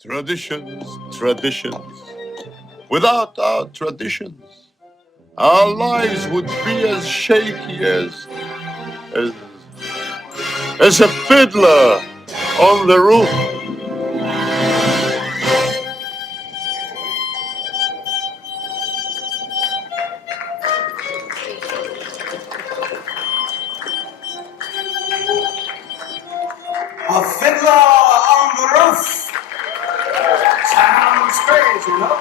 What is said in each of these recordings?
Traditions, traditions. Without our traditions, our lives would be as shaky as, as a fiddler on the roof. A fiddler on the roof. Sounds strange, you know.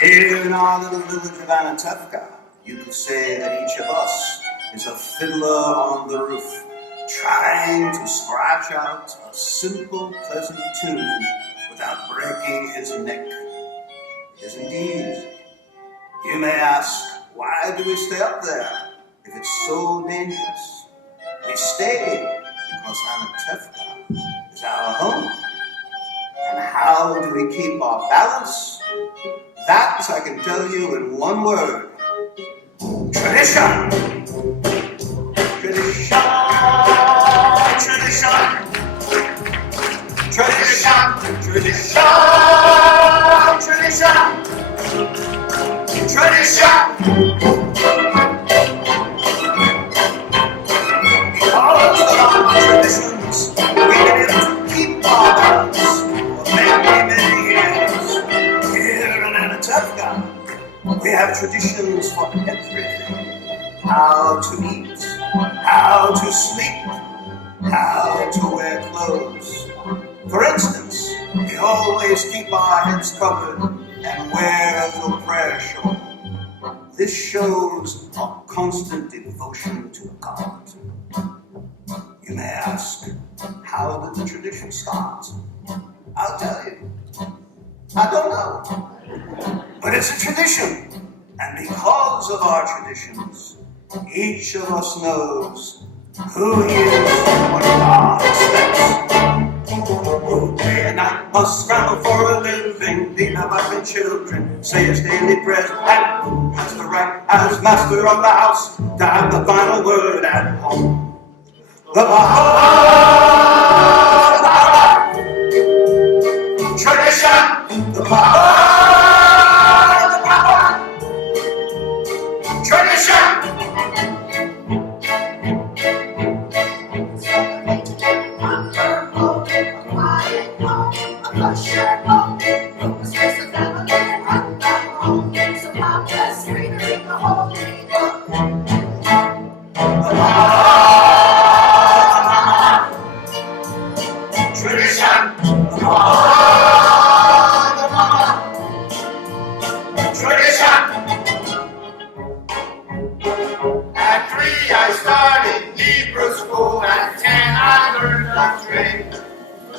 Here in our little village of Anatevka, you could say that each of us is a fiddler on the roof, trying to scratch out a simple, pleasant tune without breaking his neck. Yes, indeed. You may ask, why do we stay up there if it's so dangerous? We stay because Anatevka is our home. And how do we keep our balance? That I can tell you in one word. Tradition! Tradition! Tradition! Tradition! Tradition! Tradition! Because of our traditions, we've been able to keep our balance for many, many years. Here in Anatevka, we have traditions for everything. How to eat, how to sleep, how to wear clothes. For instance, we always keep our heads covered and wear a little prayer shawl. This shows a constant devotion to God. You may ask, how did the tradition start? I'll tell you. I don't know. But it's a tradition. And because of our traditions, each of us knows who he is and what God expects. Who day and night must scramble for a living, beat up by children, say his daily prayers, and who has the right as master of the house to have the final word at home. The power, tradition, the power, tradition.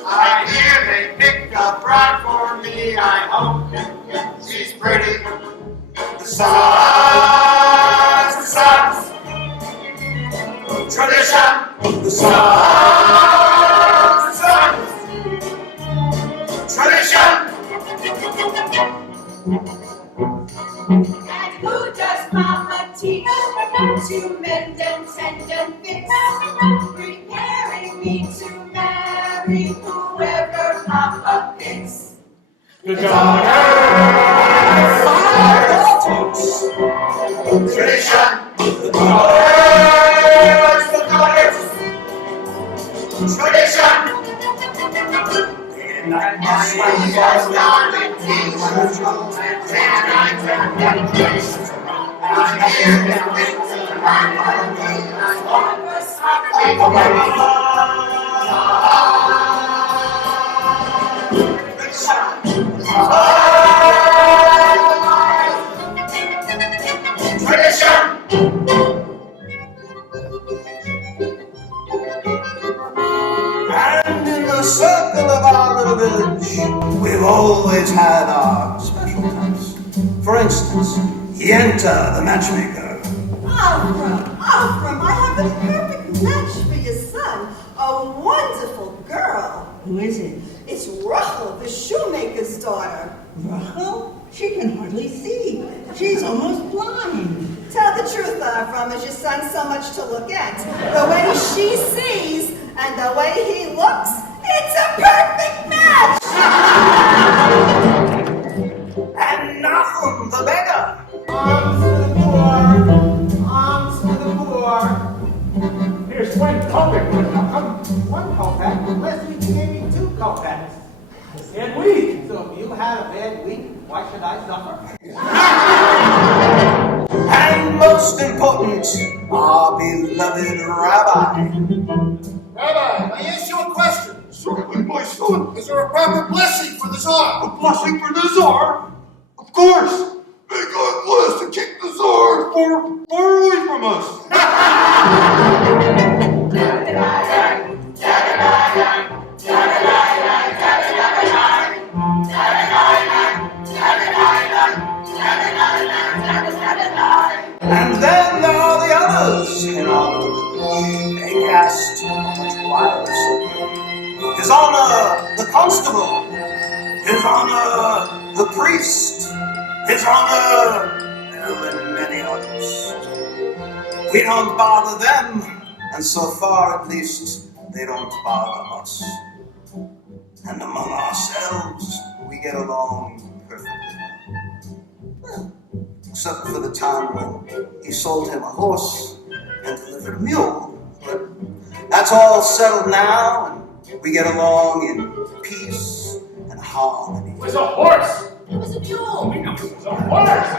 I hear they picked a bride for me. I hope she's pretty. The sun's tradition. The sun's tradition. And who does Mama teach to mend and tend and fix, preparing me to marry whoever Papa picks? The daughters, tradition. The daughters, tradition. And I must darling teach and I tradition. I hear them with tradition. And in the circle of our little village, we've always had our special types. For instance, Yenta, the matchmaker. Avram, I have the perfect match for your son. A wonderful girl. Who is it? It's Rachel, the shoemaker's daughter. Rachel? She can hardly see. She's almost blind. Tell the truth, Avram, is your son so much to look at? The way she sees and the way he looks, it's a perfect match! when COVID would come, 1 kopeck, Leslie gave me 2 kopecks. Bad week. So if you had a bad week, why should I suffer? And most important, our beloved Rabbi. Rabbi, may I ask you a question? Certainly, my son. Is there a proper blessing for the Tsar? A blessing for the Tsar? Of course. May God bless and keep the Tsar far away from us. And then there are the others in our village. They cast much wild. His Honor, the Constable. His Honor, the Priest. His Honor, and many others. We don't bother them, and so far at least, they don't bother us. And among ourselves, we get along perfectly well. Except for the time when he sold him a horse and delivered a mule. But that's all settled now, and we get along in peace and harmony. It was a horse. It was a mule. We know it was a horse.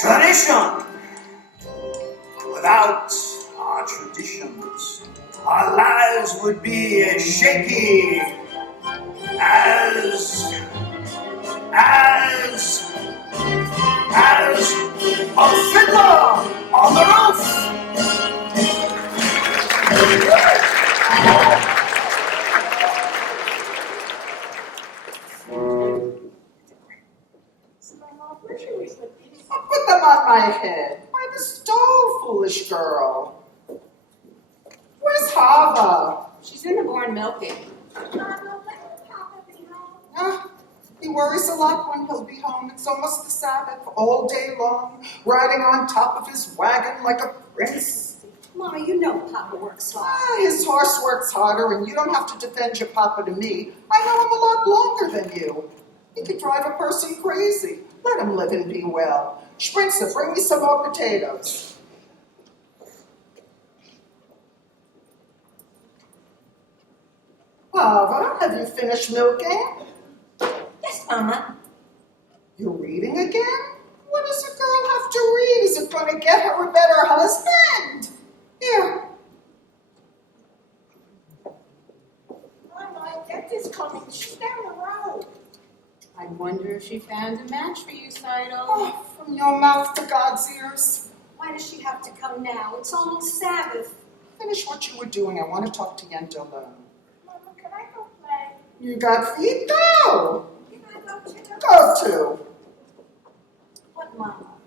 Tradition. Without our traditions, our lives would be as shaky as a fiddler on the roof. I'll put them on my head. By the stove, foolish girl. Where's Hava? She's in the barn milking. He worries a lot when he'll be home. It's almost the Sabbath, all day long, riding on top of his wagon like a prince. Mama, you know Papa works hard. His horse works harder, and you don't have to defend your Papa to me. I know him a lot longer than you. He could drive a person crazy. Let him live and be well. Spritzer, bring me some more potatoes. Hava, have you finished milking? Yes, Mama. You're reading again? What does a girl have to read? Is it going to get her a better husband? Here. Mama, Decta's coming. She's down the road. I wonder if she found a match for you, Saito. Oh, from your mouth to God's ears. Why does she have to come now? It's almost Sabbath. Finish what you were doing. I want to talk to Yenta alone. Mama, can I go play? You got feet? Go. Can I go to the... Go to. What, Mama?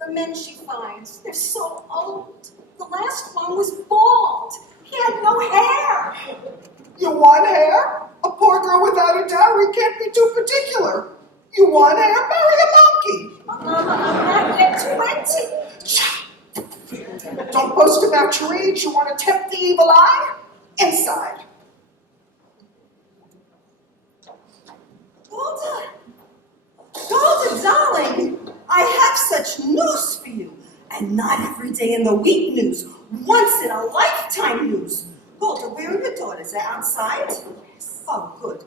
The men she finds, they're so old. The last one was bald. He had no hair. You want hair? A poor girl without a dowry can't be too particular. You want hair? Marry a monkey. Mama, I'm not yet 20. Don't boast about your age. You want to tempt the evil eye? Inside. Golda! Golda, darling! I have such news for you. And not every day in the week news. Once in a lifetime news. Golda, where are your daughters? They're outside? Oh, good.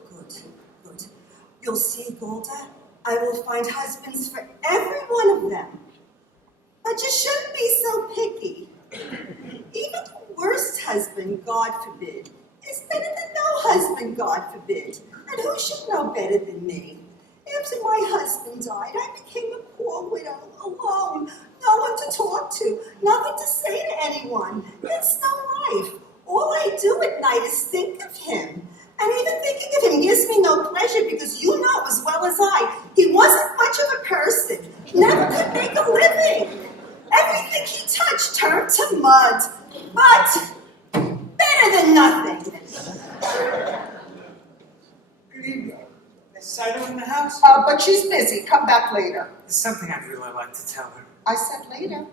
You'll see, Golda, I will find husbands for every one of them. But you shouldn't be so picky. Even the worst husband, God forbid, is better than no husband, God forbid. And who should know better than me? After my husband died, I became a poor widow, alone, no one to talk to, nothing to say to anyone. It's no life. All I do at night is think of him. And even thinking of him gives me no pleasure because you know as well as I, he wasn't much of a person, never could make a living. Everything he touched turned to mud, but better than nothing. Good evening. Cider in the house? But she's busy. Come back later. There's something I'd really like to tell her. I said later.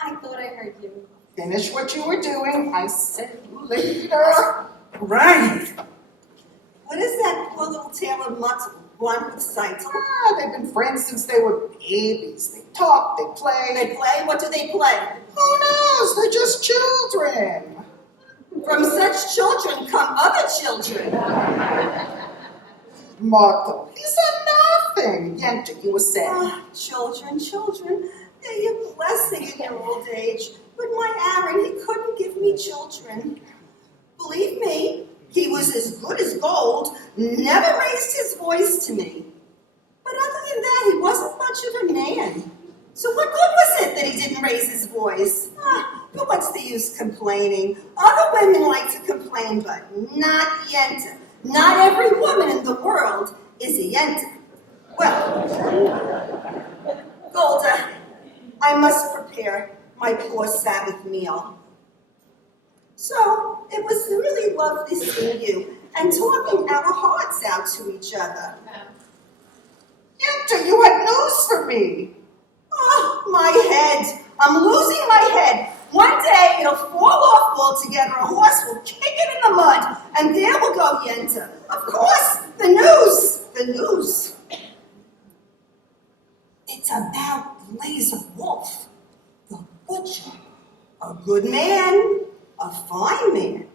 I thought I heard you. Finish what you were doing. I said later. Right. What is that poor little Taylor mutt, blonde with sight? They've been friends since they were babies. They talk, they play. They play? What do they play? Who knows? They're just children. From such children come other children. Motto, he said nothing. Yenta, you were saying. Ah, children, children. They're your blessing in your old age. But my Aaron, he couldn't give me children. Believe me, he was as good as gold, never raised his voice to me. But other than that, he wasn't much of a man. So what good was it that he didn't raise his voice? But what's the use complaining? Other women like to complain, but not Yenta. Not every woman in the world is a Yenta. Well, Golda, I must prepare my poor Sabbath meal. So, it was really lovely seeing you and talking our hearts out to each other. Yenta, you had news for me. Oh, my head. I'm losing my head. One day it'll fall off altogether. A horse will kick it in the mud. And there will go Yenta. Of course, the news. The news. It's about Laser Wolf, the butcher. A good man, a fine man.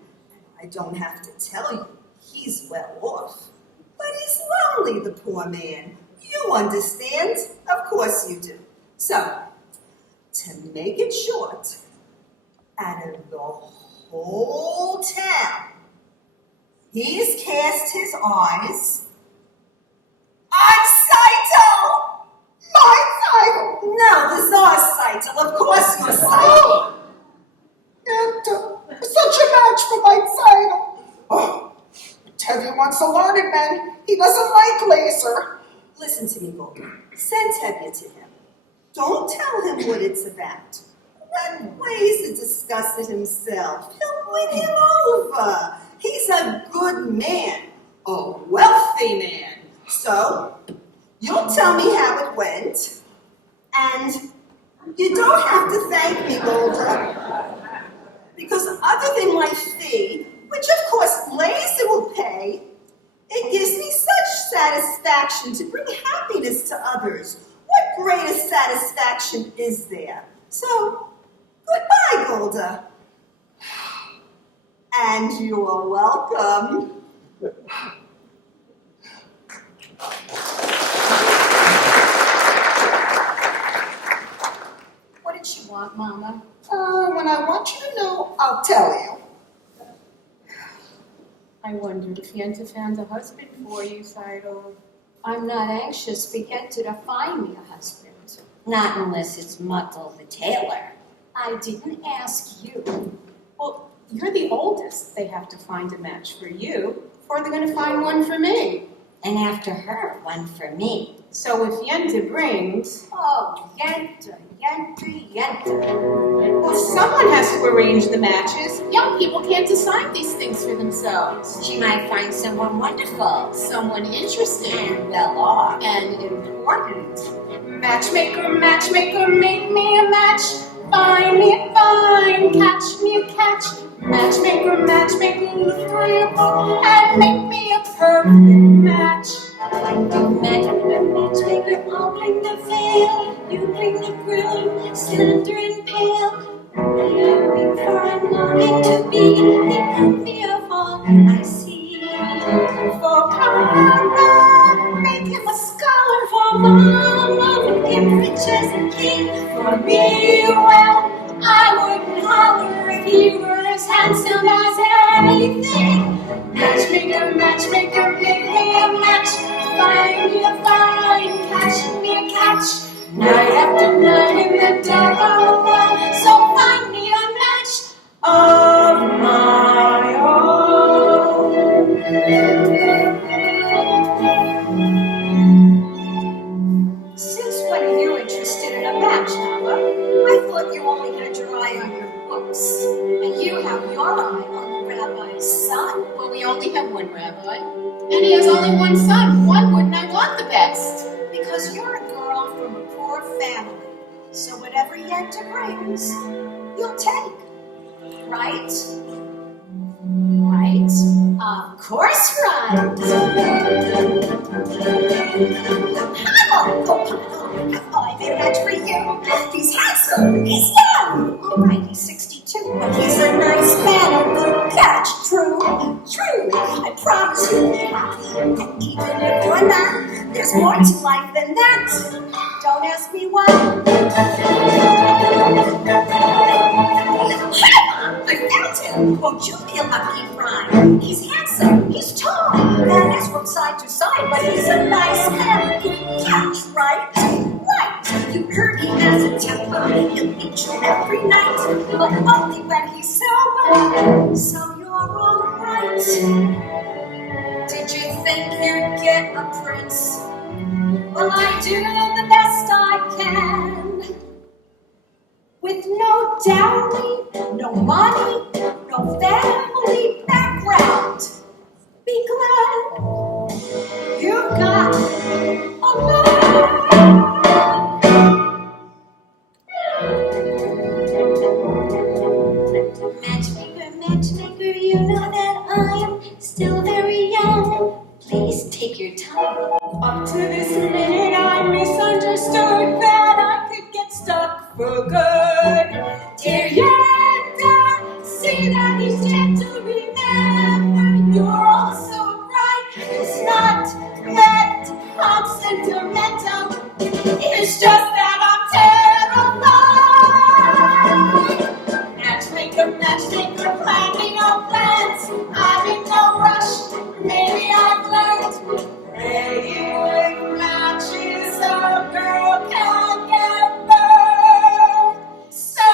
I don't have to tell you, he's well off. But he's lonely, the poor man. You understand? Of course you do. So, to make it short, out of the whole town, he's cast his eyes on Saito! My Saito! No, the Czar's Saito. Of course you're Saito. Yenta, such a match for my Saito. Oh, Tevye wants a learned man. He doesn't like laser. Listen to me, Golden. Send Tevye to him. Don't tell him what it's about. Let Laser discuss it himself. He'll win him over. He's a good man, a wealthy man. So, you'll tell me how it went, and you don't have to thank me, Golda. Because other than my fee, which of course Laser will pay, it gives me such satisfaction to bring happiness to others. What greater satisfaction is there? So, goodbye, Golda. And you are welcome. What did she want, Mama? When I want you to know, I'll tell you. I wondered if Yenta found a husband for you, Saito. I'm not anxious for Yenta to find me a husband. Not unless it's Muttle the tailor. I didn't ask you. Well, you're the oldest. They have to find a match for you before they're going to find one for me. And after her, one for me. So if Yenta brings... Oh, Yenta, Yenta, Yenta. Well, someone has to arrange the matches. Young people can't decide these things for themselves. She might find someone wonderful. Someone interesting. And well off. And important. Matchmaker, matchmaker, make me a match. Find me a fine, catch me a catch. Matchmaker, matchmaker, lift three or four, and make me a perfect match. Matchmaker, I'll bring the veil. You bring the groom, slender and pale. Yearning for and longing to be the envy of all I see. For Conrad, make him a scholar. For Mama, make him rich as a king. For me, well, I wouldn't holler if he were as handsome as anything. Matchmaker, matchmaker, make me a match. Find me a fine, catch me a catch. Night after night in the dark all alone. So find me a match of my own. Since when are you interested in a match, Nala? I thought you only had your eye on your books. And you have your eye on the rabbi's son. Well, we only have one rabbi, and he has only one son. Why wouldn't I want the best? Because you're a girl from a poor family. So whatever Yenta brings, you'll take. Right? Right? Of course, right. Hello, Popano. I made a match for you. He's handsome. He's young. All right, he's 62, but he's a nice man. A good catch. True. True. I promise you'll be happy. And even if you're not, there's more to life than that. Don't ask me why. I found him! Won't you be a lucky bride? He's handsome, he's tall, that is from side to side, but he's a nice man. Good catch, right? Right! You heard he has a temper, he'll beat you every night, but only when he's sober. So you're alright. Did you think you'd get a prince? Well, I do the best I can. With no dowry, no money, no family background. Be glad you got a man. Matchmaker, matchmaker, you know that I am still very young. Please take your time. Up to this minute, I misunderstood that I could get stuck for good. Dear Yenta, see that he's gentle, remember you're also right. It's not that I'm sentimental, it's just that I'm terrified. Matchmaker, planning our plans. I'm in no rush, maybe I've learned. Praying with matches, a girl can get burned. So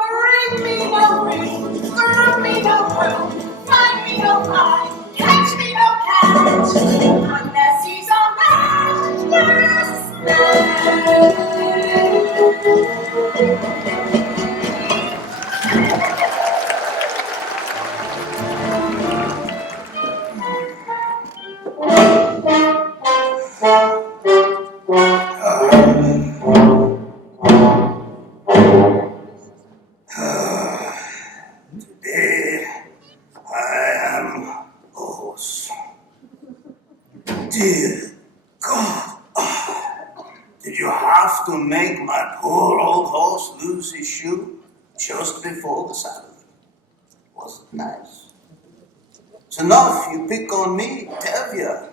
bring me no ring, throw me no room, find me no pie, catch me no catch, unless he's a matchless man. Today, I am hoarse. Dear God, did you have to make my poor old horse lose his shoe just before the saddle? Was it nice? It's enough you pick on me, Tevye,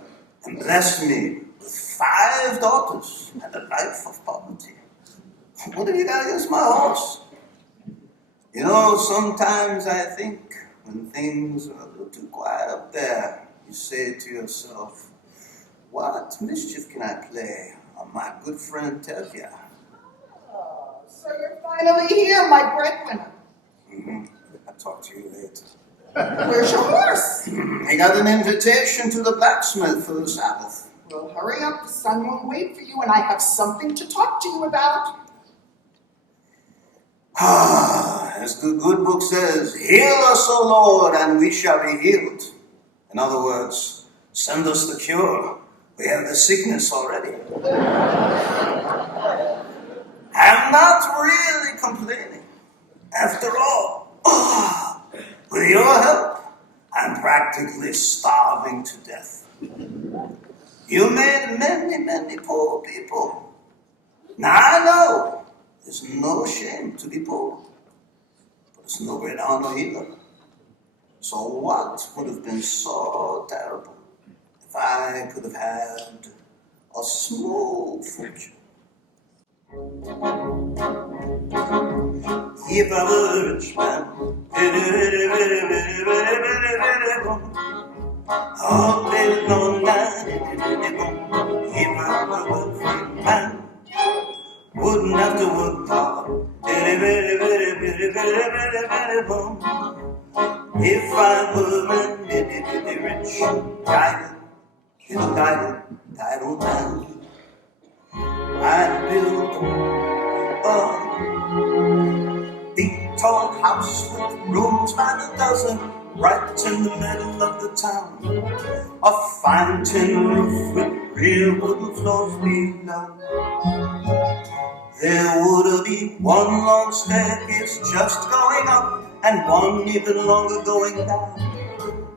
and bless me with 5 daughters and a life of poverty. What have you got against my horse? You know, sometimes I think when things are a little too quiet up there, you say to yourself, what mischief can I play on my good friend Tevye? Oh, so you're finally here, my breadwinner. I'll talk to you later. Where's your horse? He got an invitation to the blacksmith for the Sabbath. Well, hurry up. The sun won't wait for you, and I have something to talk to you about. As the good book says, heal us, O Lord, and we shall be healed. In other words, send us the cure. We have the sickness already. I'm not really complaining. After all, with your help, I'm practically starving to death. You made many, many poor people. Now I know there's no shame to be poor, but it's no great honor either. So what would have been so terrible if I could have had a small fortune? If I were a rich man, all day long, if I were a wealthy man, wouldn't have to work hard, if I were a rich, title man, I'd build a big tall house with rooms by the dozen, right in the middle of the town. A fine tin roof with real wooden floors below. There would be one long staircase just going up, and one even longer going down,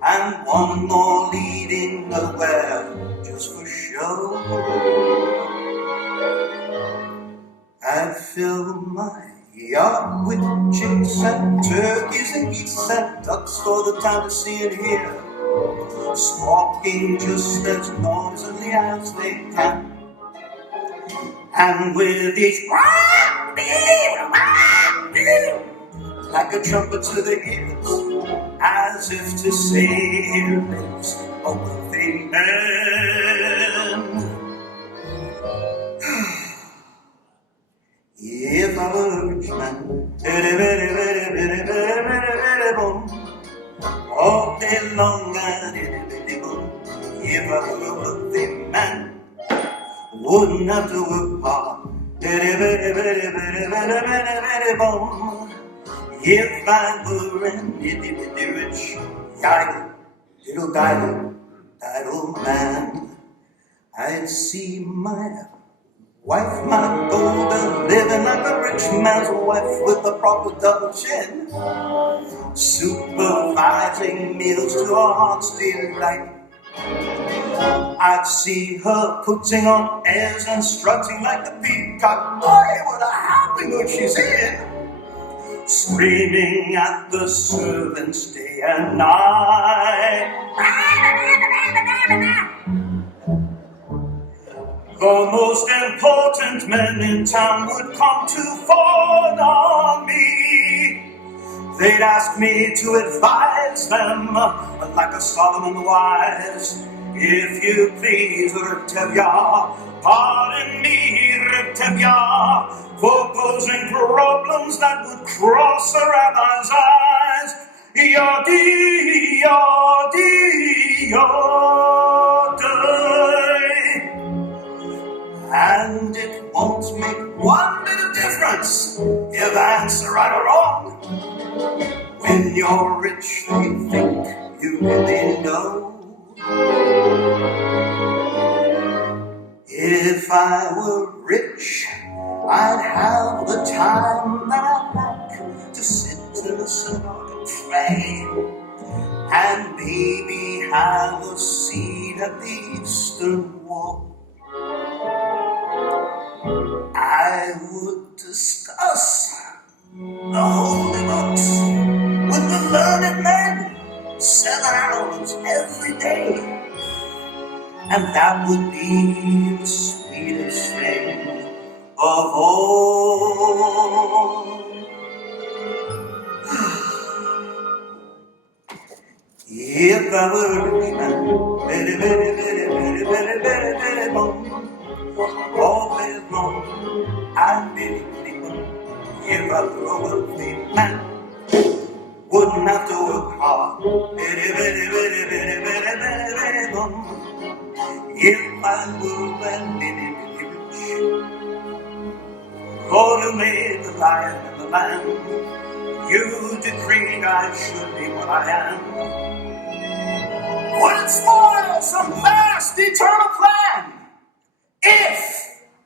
and one more leading nowhere just for show. I'd fill my yard with chicks and turkeys and geese and ducks for the town to see and hear, squawking just as noisily as they can. And with each like a trumpet to the ears, as if to say, here lives a wealthy man. If I were a rich man, all day long, if I were a wealthy man, wouldn't have to work hard. If I were an itty-bitty rich, little idle man, I'd see my wife, my golden, living like a rich man's wife with a proper double chin, supervising meals to her heart's delight. I'd see her putting on airs and strutting like the peacock. Boy, what a happy mood she's in, screaming at the servants day and night. The most important men in town would come to fawn on me. They'd ask me to advise them like a Solomon wise. If you please, Rtevya, pardon me, Rtevya, for posing problems that would cross a rabbi's eyes. Yadi, yadi, yadi. And it won't make one bit of difference if I answer right or wrong. When you're rich, they think you really know. If I were rich, I'd have the time that I like to sit in the synagogue and pray, and maybe have a seat at the eastern wall. I would discuss the holy books with the learned men 7 hours every day, and that would be the sweetest thing of all. If I were a rich man, very, very, very, very, very, very, very long, all day long, I'd be living. If I were a wealthy man, wouldn't have to work hard, very, very, very, very, very, very, very long. If I were an itty bitty rich, for you made the lion and the lamb, you decreed I should be what I am. Would it spoil some vast eternal plan if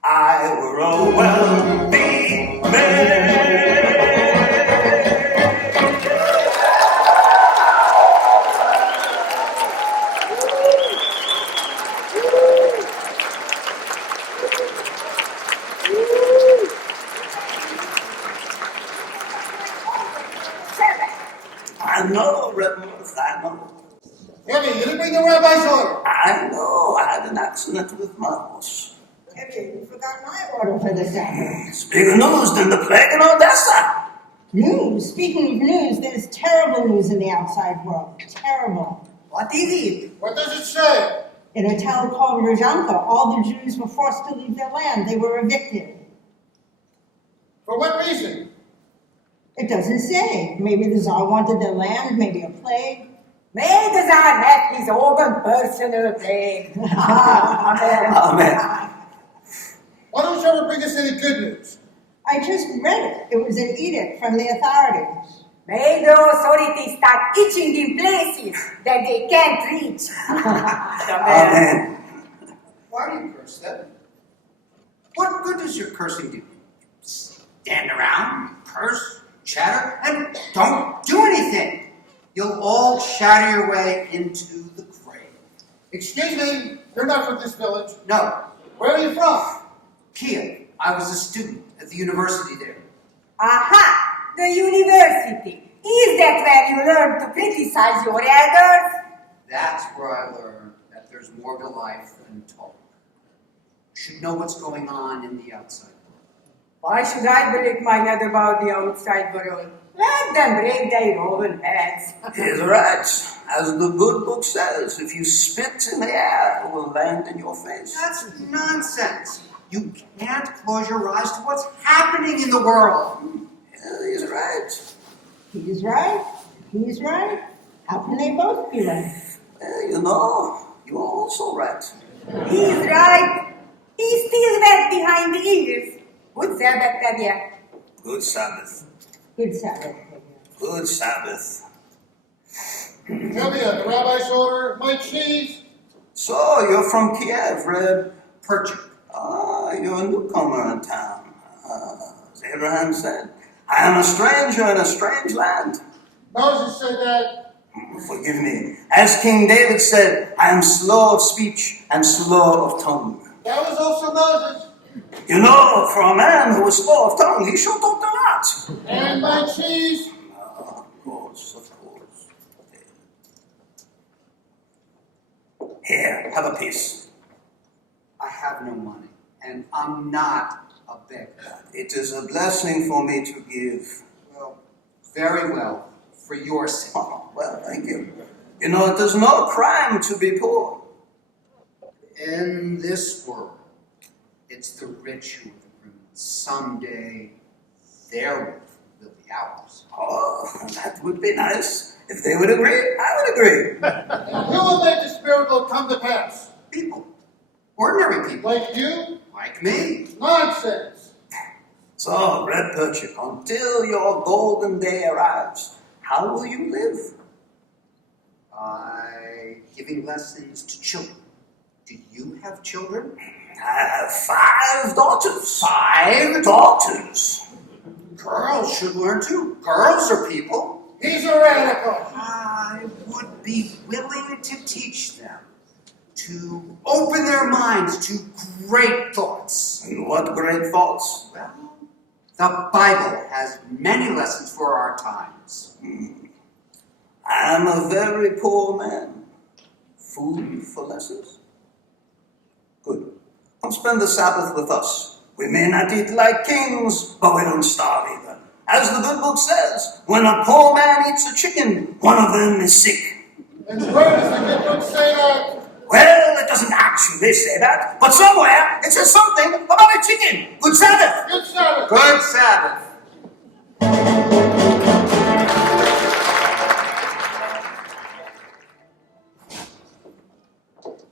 I were a wealthy man? I know, Reverend, I know. Eddie, you didn't bring the rabbi's order. I know, I had an accident with my horse. Evie, you forgot my order for the day. It's bigger news than the plague in Odessa. News? Speaking of news, there's terrible news in the outside world. Terrible. What is it? What does it say? In a town called Rozhanka, all the Jews were forced to leave their land. They were evicted. For what reason? It doesn't say. Maybe the Tsar wanted their land, maybe a plague. May the Tsar have his own personal plague. Amen. Amen. Why don't you ever bring us any good news? I just read it. It was an edict from the authorities. May the authorities start itching in places that they can't reach. Amen. Why do you curse then? What good does your cursing do? Stand around, curse, chatter, and don't do anything. You'll all shatter your way into the grave. Excuse me, you're not from this village. No, Where are you from? Kiev. I was a student at the university there. Aha! The university. Is that where you learn to criticize your elders? That's where I learned that there's more to life than talk. You should know what's going on in the outside world. Why should I break my head about the outside world? Let them break their own heads. He's right. As the good book says, if you spit in the air, it will land in your face. That's nonsense. You can't close your eyes to what's happening in the world. Yeah, he's right. He's right. He's right. How can they both be right? You know, you're also right. He's right. He's still wet behind the ears. Good Sabbath, Tavia. Good Sabbath. Good Sabbath. Good Sabbath. Tevye, the rabbi's order, my cheese. So, you're from Kiev, Reb? Perchik. Ah, you're a newcomer in town. As Abraham said, I am a stranger in a strange land. Moses said that. Forgive me. As King David said, I am slow of speech and slow of tongue. That was also Moses. You know, for a man who is slow of tongue, he sure talked a lot. And my cheese. Of course, of course. Here, have a piece. I have no money, and I'm not a beggar. It is a blessing for me to give. Well, very well, for your sake. Oh, well, thank you. You know, it is no crime to be poor. In this world, it's the rich who are the criminals. Someday, their wealth will be ours. Oh, that would be nice. If they would agree, I would agree. Who will make this miracle come to pass? People. Ordinary people. Like you? Like me. Nonsense. So, Red Perchik, until your golden day arrives, how will you live? By giving lessons to children. Do you have children? I have 5 daughters. 5 daughters? Girls should learn too. Girls are people. He's a radical. I would be willing to teach them to open their minds to great thoughts. And what great thoughts? Well, the Bible has many lessons for our times. I am a very poor man. Food for lessons? Good. Come spend the Sabbath with us. We may not eat like kings, but we don't starve either. As the good book says, when a poor man eats a chicken, one of them is sick. And where does the good book say that? Well, it doesn't actually say that, but somewhere it says something about a chicken. Good Sabbath. Good Sabbath. Good Sabbath.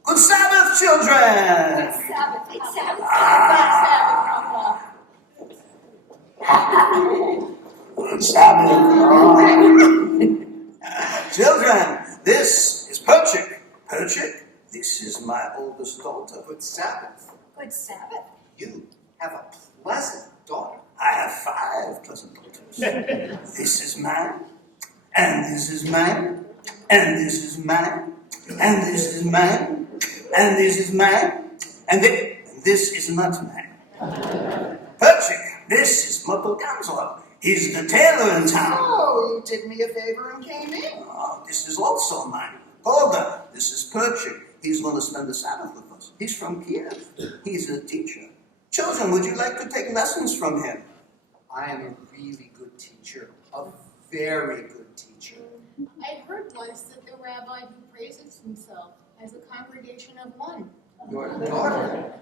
Good Sabbath, children. Sabbath, it's Sabbath. Good Sabbath. Children, this is Perchik. Perchik, this is my oldest daughter. Good Sabbath. Good Sabbath. You have a pleasant daughter. I have 5 pleasant daughters. This is mine, and this is mine, and this is mine, and this is mine, and this is mine, and this is not mine. Perchik, this is Motto Gansler. He's the tailor in town. Oh, you did me a favor and came in. Oh, this is also mine. Golda, this is Perchik. He's going to spend the Sabbath with us. He's from Kiev. He's a teacher. Children, would you like to take lessons from him? I am a really good teacher. A very good teacher. I heard once that the rabbi who praises himself has a congregation of one. Your daughter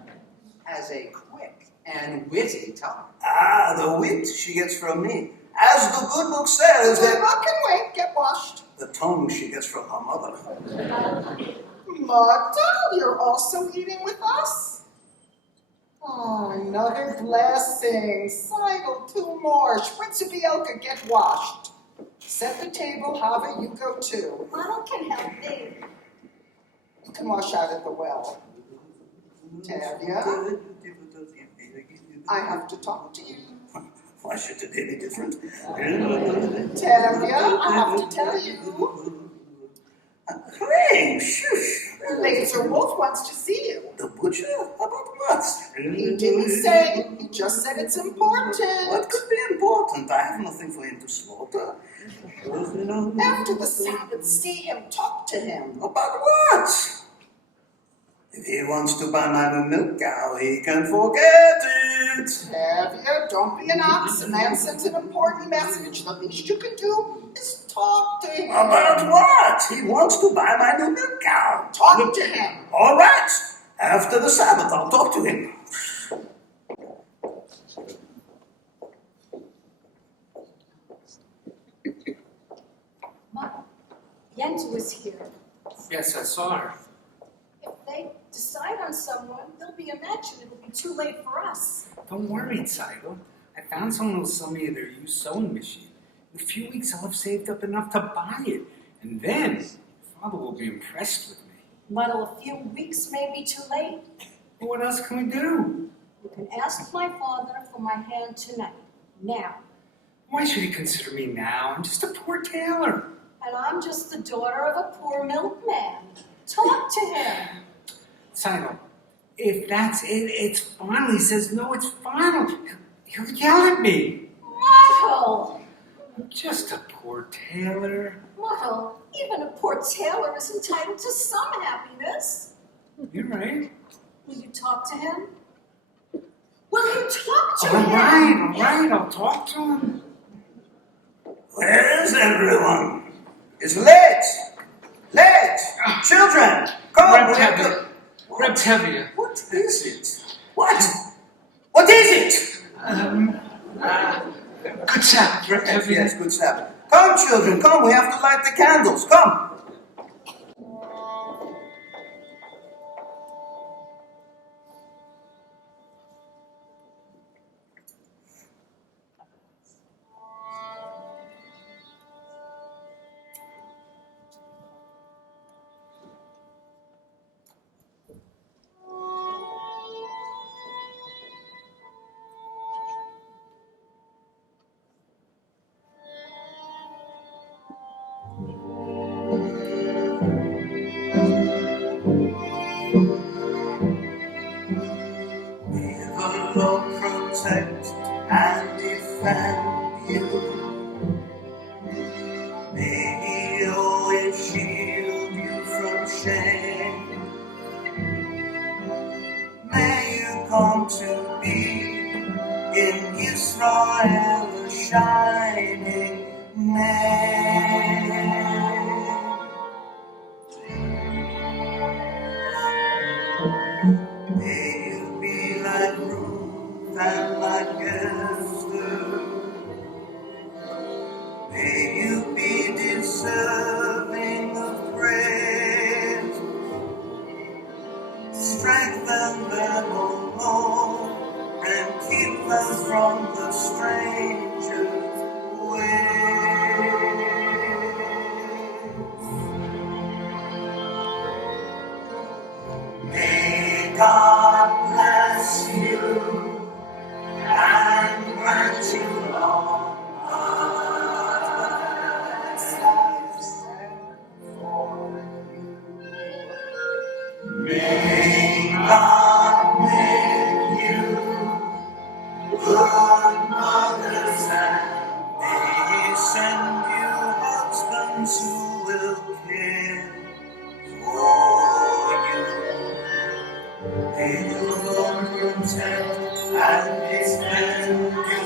has a quick and witty tongue. Ah, the wit she gets from me. As the good book says, Well, that I can wait. Get washed. the tongue she gets from her mother. Motto, you're also eating with us? Oh, another blessing. Seidel, 2 more. Spritzer Bielka, get washed. Set the table, Harvey, you go too. Mother can help me. You can wash out at the well. Tavia, I have to talk to you. Why should it be different? Tavia, I have to tell you. Crane, shush. Laser Wolf wants to see you. The butcher? About what? He didn't say, he just said it's important. What could be important? I have nothing for him to slaughter. After the Sabbath, see him, talk to him. About what? If he wants to buy my new milk cow, he can forget it. Tavia, don't be an ox. A man sends an important message. The least you can do is talk to him. About what? He wants to buy my new milk cow. Talk to him. All right. After the Sabbath, I'll talk to him. Mother, Jens was here. Yes, I saw her. If they decide on someone, they'll be a match and it'll be too late for us. Don't worry, Zygo. I found someone who'll sell me their used sewing machine. In a few weeks, I'll have saved up enough to buy it. And then, Father will be impressed with me. Mother, a few weeks may be too late. But what else can we do? You can ask my father for my hand tonight. Now. Why should he consider me now? I'm just a poor tailor. And I'm just the daughter of a poor milkman. Talk to him. Zygo, if that's it, it's final. He says, no, it's final. He'll yell at me. Motto! I'm just a poor tailor. Motto, even a poor tailor is entitled to some happiness. You're right. Will you talk to him? Will you talk to All him? right, I'll talk to him. Where's everyone? It's late. Late. Children, come on. Reb Tevye. What is it? What? What is it? Good Sabbath, Reb Tevye. Yes, good Sabbath. Come, children, come. We have to light the candles. Come. May the Lord protect and defend you. May He always shield you from shame. May you come to be in Israel a shining name. May you be like Ruth and like Esther. May you be deserving of praise. Strengthen them, O Lord, and keep them from the stranger's ways. May God bless you and grant you long life. May God make you good mothers, and may He send you husbands who will care for you. May the Lord protect and defend you.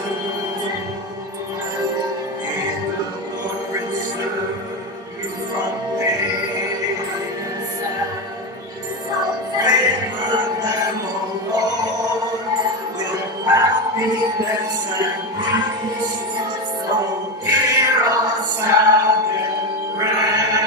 May the Lord preserve you from pain. Favor them, O Lord, with happiness and peace. Oh, hear our Sabbath prayer.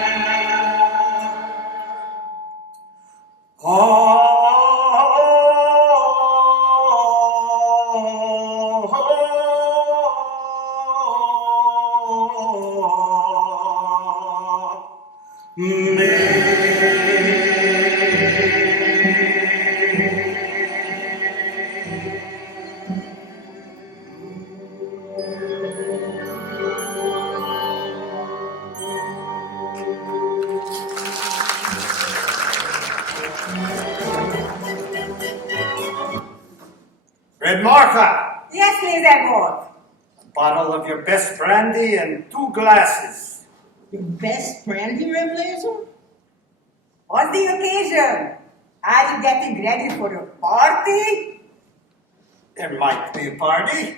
Red Martha, Yes, please, Edward. a bottle of your best brandy and 2 glasses. Your best brandy, Red Blazer? What's the occasion? Are you getting ready for a party? There might be a party,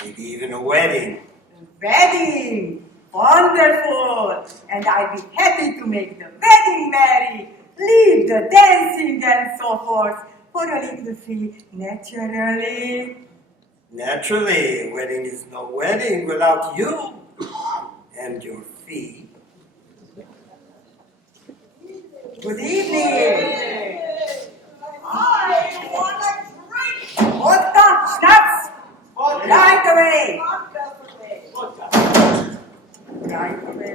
maybe even a wedding. A wedding! Wonderful! And I'll be happy to make the wedding merry, leave the dancing and so forth for a little fee, naturally. Naturally, a wedding is no wedding without you and your fee. Good evening. I want a drink. Vodka, schnapps, right away. Right away.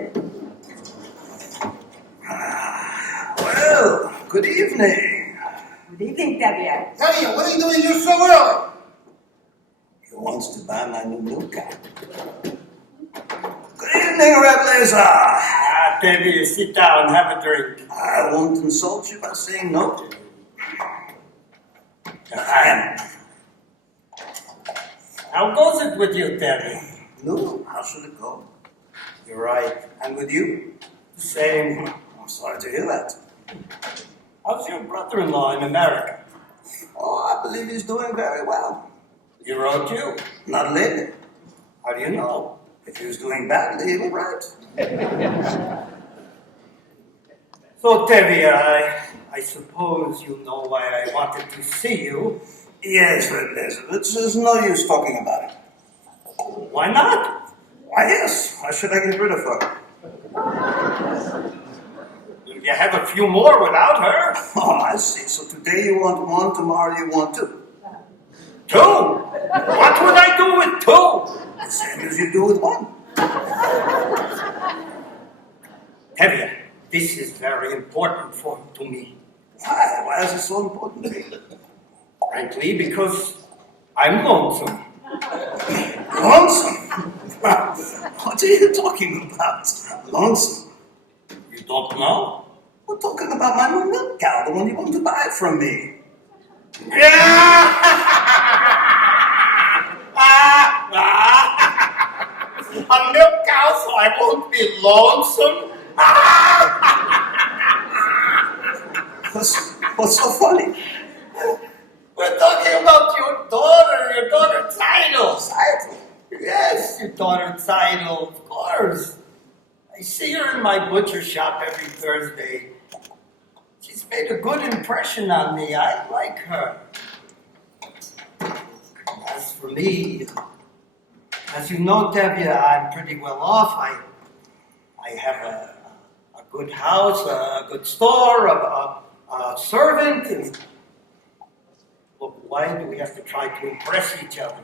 Well, good evening. Good evening, Tabia. Tevye, what are you doing here so early? He wants to buy my new milk can. Good evening, Red Blazer. Debbie, sit down, have a drink. I won't insult you by saying no to you. How goes it with you, Debbie? No, how should it go? You're right. And with you? Same. I'm sorry to hear that. How's your brother-in-law in America? Oh, I believe he's doing very well. He wrote you? Not lately. How do you know? If he was doing badly, he would write. So, Tevye, I suppose you know why I wanted to see you. Yes, Red Blazer. There's no use talking about it. Why not? Why, yes. Why should I get rid of her? You have a few more without her. Oh, I see. So today you want 1, tomorrow you want 2. 2? What would I do with 2? The same as you do with 1. Tevye, this is very important to me. Why? Why is it so important to you? Frankly, because I'm lonesome. Lonesome? What are you talking about? Lonesome? You don't know? We're talking about my new milk cow, the one you want to buy from me. A milk cow, so I won't be lonesome? What's so funny? We're talking about your daughter Tidal. Tidal? Yes, your daughter Tidal, of course. I see her in my butcher shop every Thursday. She's made a good impression on me. I like her. As for me, as you know, Tevye, I'm pretty well off. I have a good house, a good store, a servant. And look, why do we have to try to impress each other?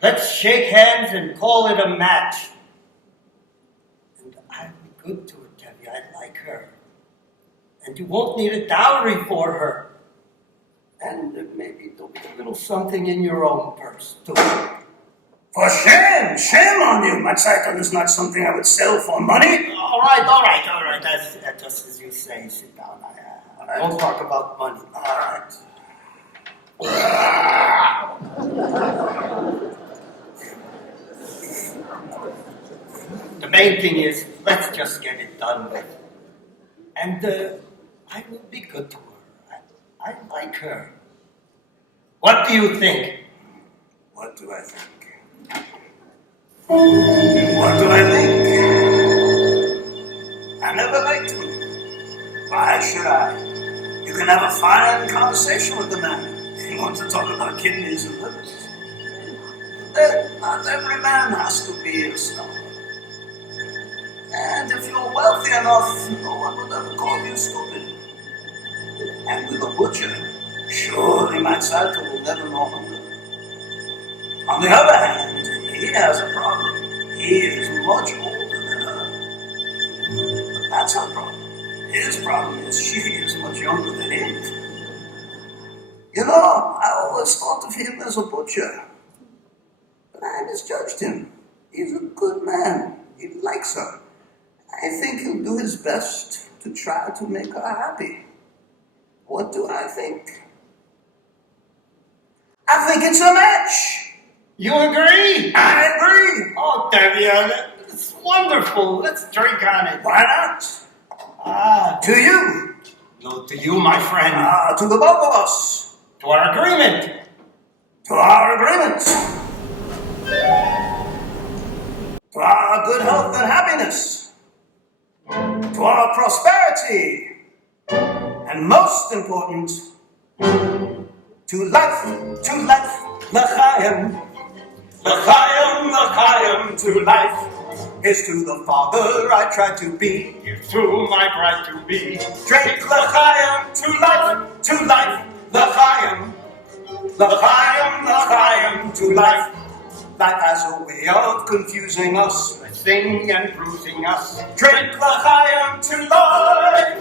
Let's shake hands and call it a match. And I'll be good to her, Tevye. I like her. And you won't need a dowry for her. And maybe there'll be a little something in your own purse, too. For shame! Shame on you! My Zeitung is not something I would sell for money. All right. That's just as you say. Sit down. I won't talk about money. All right. The main thing is, let's just get it done with. And I will be good to her. I like her. What do you think? What do I think? What do I think? I never liked him. Why should I? You can have a fine conversation with the man. He wants to talk about kidneys and livers. But not every man has to be a star. And if you're wealthy enough, no one would ever call you stupid. And with a butcher, surely my Zeitung will never know hunger. On the other hand, he has a problem. He is much older than her. But that's her problem. His problem is she is much younger than him. You know, I always thought of him as a butcher. But I misjudged him. He's a good man. He likes her. I think he'll do his best to try to make her happy. What do I think? I think it's a match. You agree? I agree. Oh, Debbie, it's wonderful. Let's drink on it. Why not? To you. No, to you, my friend. To the both of us. To our agreement. To our agreement. To our good health and happiness. To our prosperity. And most important, to life, l'chaim. L'chaim, l'chaim, to life. Is to the father I tried to be. Here's to my bride to be. Drink l'chaim, to life, l'chaim. L'chaim, l'chaim, to life. Life has a way of confusing us, Sing and bruising us. Drink l'chaim to life.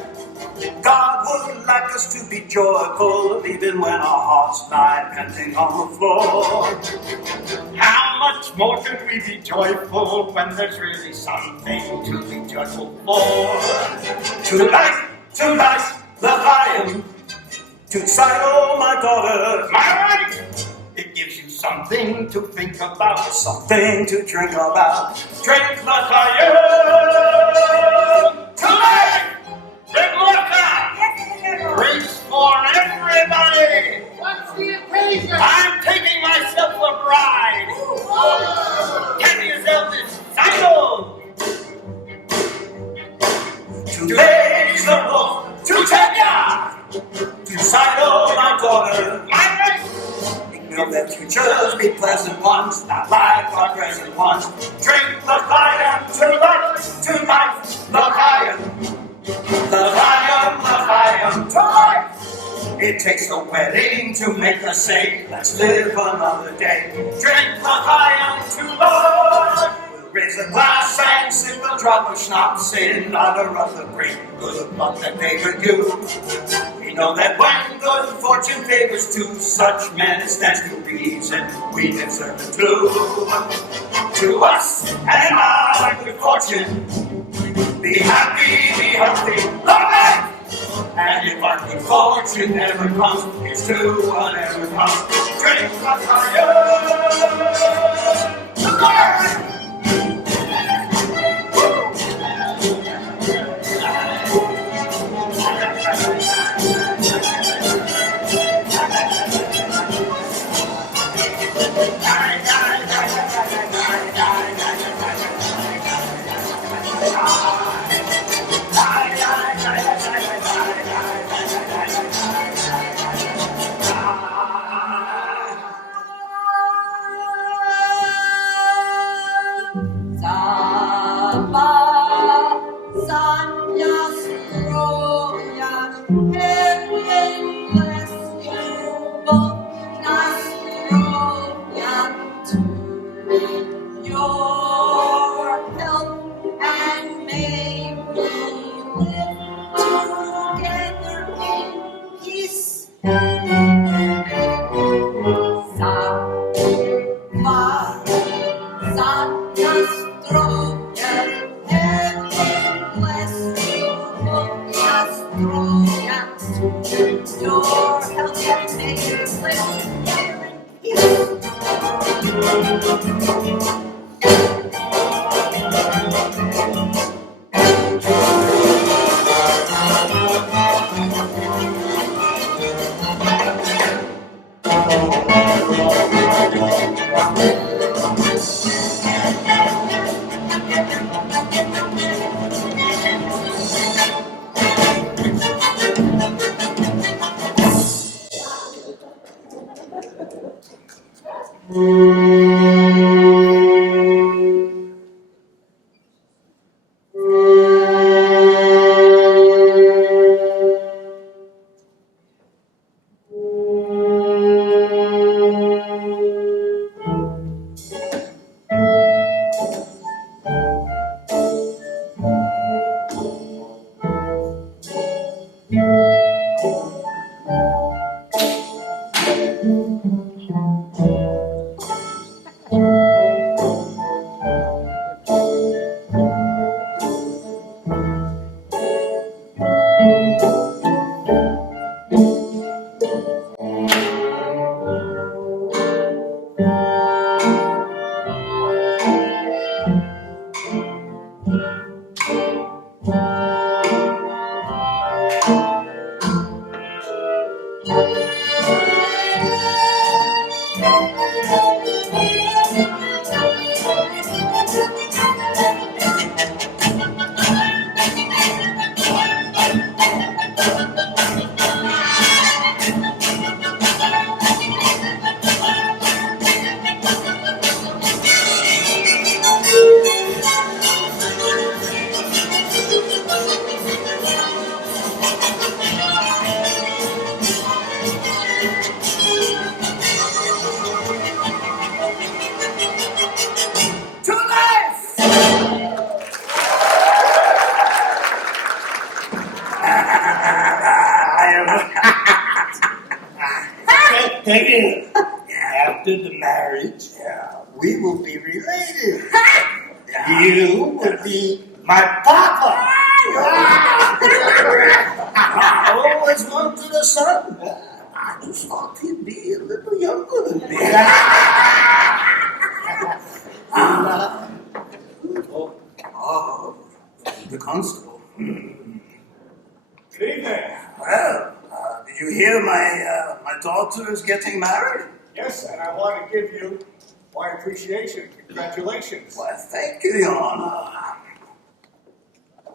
God would like us to be joyful, even when our hearts lie panting on the floor. How much more can we be joyful when there's really something to be joyful for? To life, l'chaim. To Sidle, my daughter. My right! It gives you something to think about. Something to drink about. Drink l'chaim to life! Drink l'chaim! Drinks for everybody! What's the occasion? I'm taking myself a bride! Kathy's eldest, Sidle! To raise the wolf, to Tanya! To Sidle, my daughter. My right! Will their futures be pleasant ones, not like our present ones. Drink l'chaim to life, l'chaim. L'chaim to life. It takes a wedding to make us say, let's live another day. Drink l'chaim to life. We'll raise a glass and sip a drop of schnapps in honor of the great good luck that favored you. We know that when good fortune favors two such men, it stands to reason we deserve it too. To us and our good fortune, be happy, be healthy, love life. And if our good fortune ever comes, it's to whatever comes. Drink l'chaim to life. Take it. After the marriage, we will be related. You will be my papa. I always wanted a son. I just thought he'd be a little younger than me. Oh, the constable. Good evening. Well, did you hear my daughter is getting married? Yes, and I want to give you my appreciation. Congratulations. Well, thank you, Your Honor.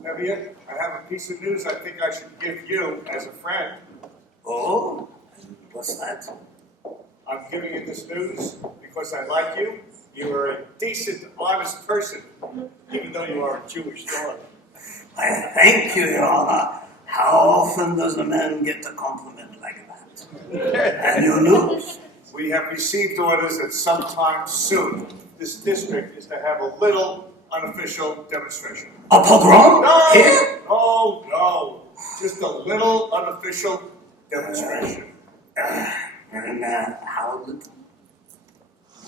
Nevia, I have a piece of news I think I should give you as a friend. Oh, what's that? I'm giving you this news because I like you. You are a decent, honest person, even though you are a Jewish daughter. I thank you, Your Honor. How often does a man get a compliment like that? And your news? We have received orders that sometime soon this district is to have a little unofficial demonstration. A pogrom? No! Here? Oh, no. Just a little unofficial demonstration. And how little?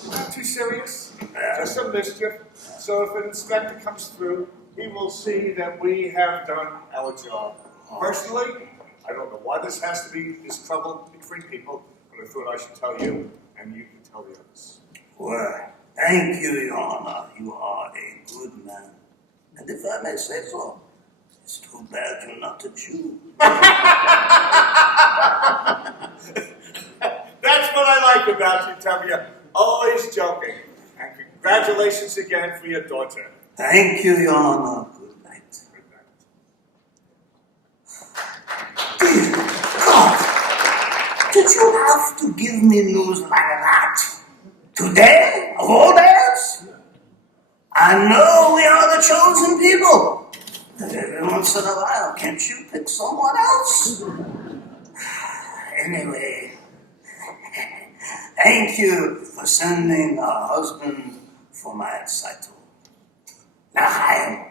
Not too serious. Just some mischief. So if an inspector comes through, he will see that we have done our job. Personally, I don't know why this has to be this trouble between people, but I thought I should tell you, and you can tell the others. Well, thank you, Your Honor. You are a good man. And if I may say so, it's too bad you're not a Jew. That's what I like about you, Tavia. Always joking. And congratulations again for your daughter. Thank you, Your Honor. Good night. Good night. Dear God, did you have to give me news like that? Today, of all days? I know we are the chosen people. But every once in a while, can't you pick someone else? Anyway, thank you for sending a husband for my Saito. L'chaim.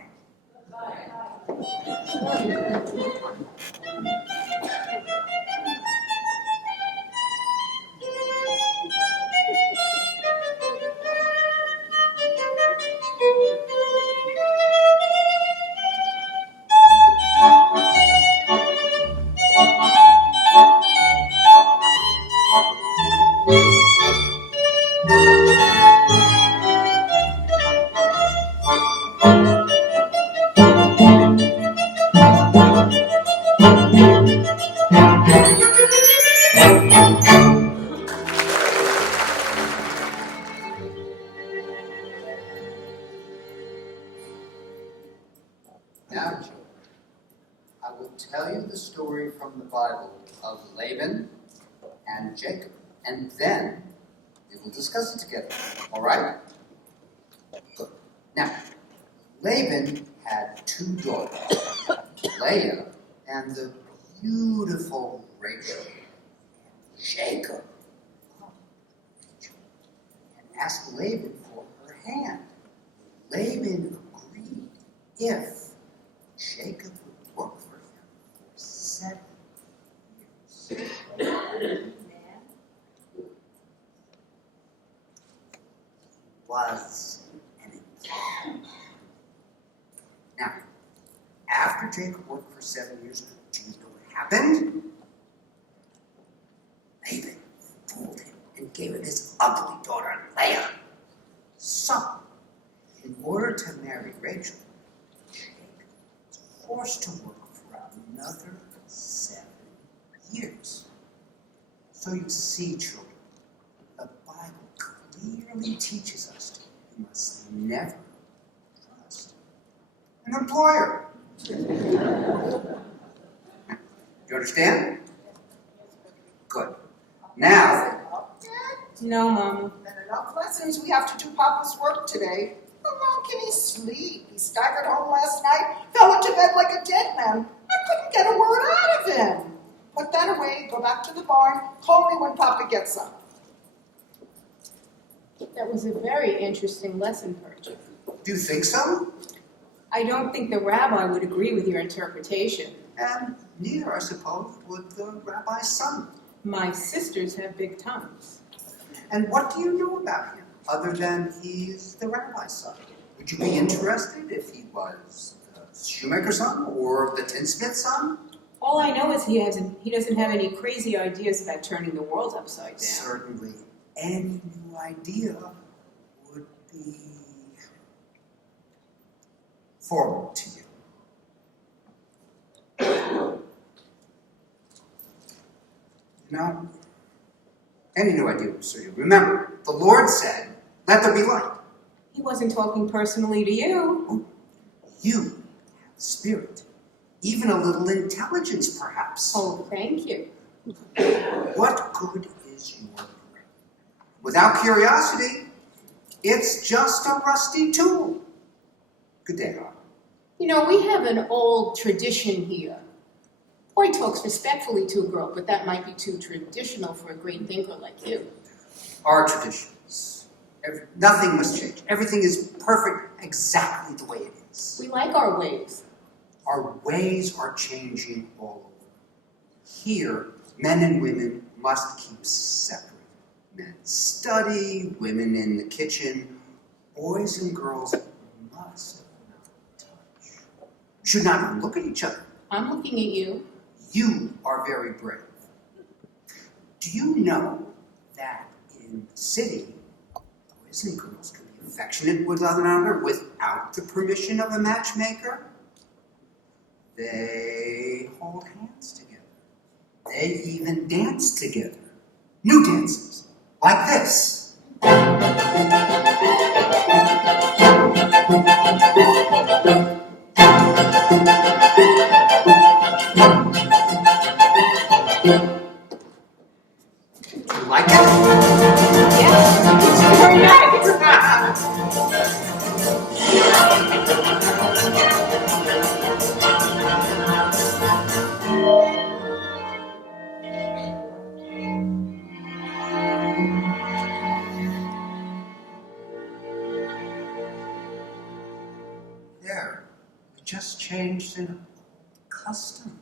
Now, children, I will tell you the story from the Bible of Laban and Jacob, and then we will discuss it together. All right? Good. Now, Laban had two daughters, Leah and the beautiful Rachel. Jacob and asked Laban for her hand. Laban agreed if Jacob would work for him for 7 years. Was an engagement. Now, after Jacob worked for 7 years, do you know what happened? Laban fooled him and gave him his ugly daughter, Leah. So, in order to marry Rachel, Jacob was forced to work for another 7 years. So you see, children, the Bible clearly teaches us you must never trust an employer. You understand? Good. Now, No, Mama. Been enough lessons. We have to do Papa's work today. How long can he sleep? He staggered home last night, fell into bed like a dead man. I couldn't get a word out of him. Put that away, go back to the barn, call me when Papa gets up. That was a very interesting lesson, Perch. do you think so? I don't think the rabbi would agree with your interpretation. And neither, I suppose, would the rabbi's son. My sisters have big tongues. And what do you know about him, other than he's the rabbi's son? Would you be interested if he was the shoemaker's son or the tinsmith's son? All I know is he doesn't have any crazy ideas about turning the world upside down. Certainly, any new idea would be forward to you. You know, any new idea will suit you. Remember, the Lord said, "Let there be light." He wasn't talking personally to you. You have the spirit, even a little intelligence, perhaps. Oh, thank you. What good is your brain? Without curiosity, it's just a rusty tool. Good day, Howard. You know, we have an old tradition here. Boy talks respectfully to a girl, but that might be too traditional for a great thinker like you. Our traditions. Nothing must change. Everything is perfect exactly the way it is. We like our ways. Our ways are changing all over. Here, men and women must keep separate. Men study, women in the kitchen. Boys and girls must not touch. Should not even look at each other. I'm looking at you. You are very brave. Do you know that in the city, boys and girls can be affectionate with one another without the permission of a matchmaker? They hold hands together. They even dance together. New dances, like this. You like it? Yes, it's very nice. There, we just changed a custom.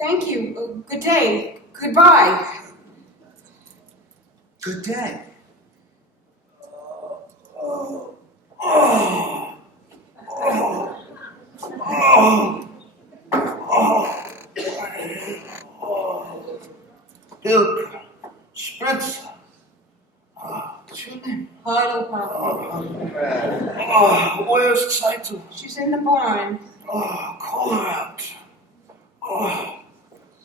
Thank you. Good day. Goodbye. Good day. Hilke, Spritzer. What's your name? Hello, Papa. Where's Zeitung? She's in the barn. Call her out.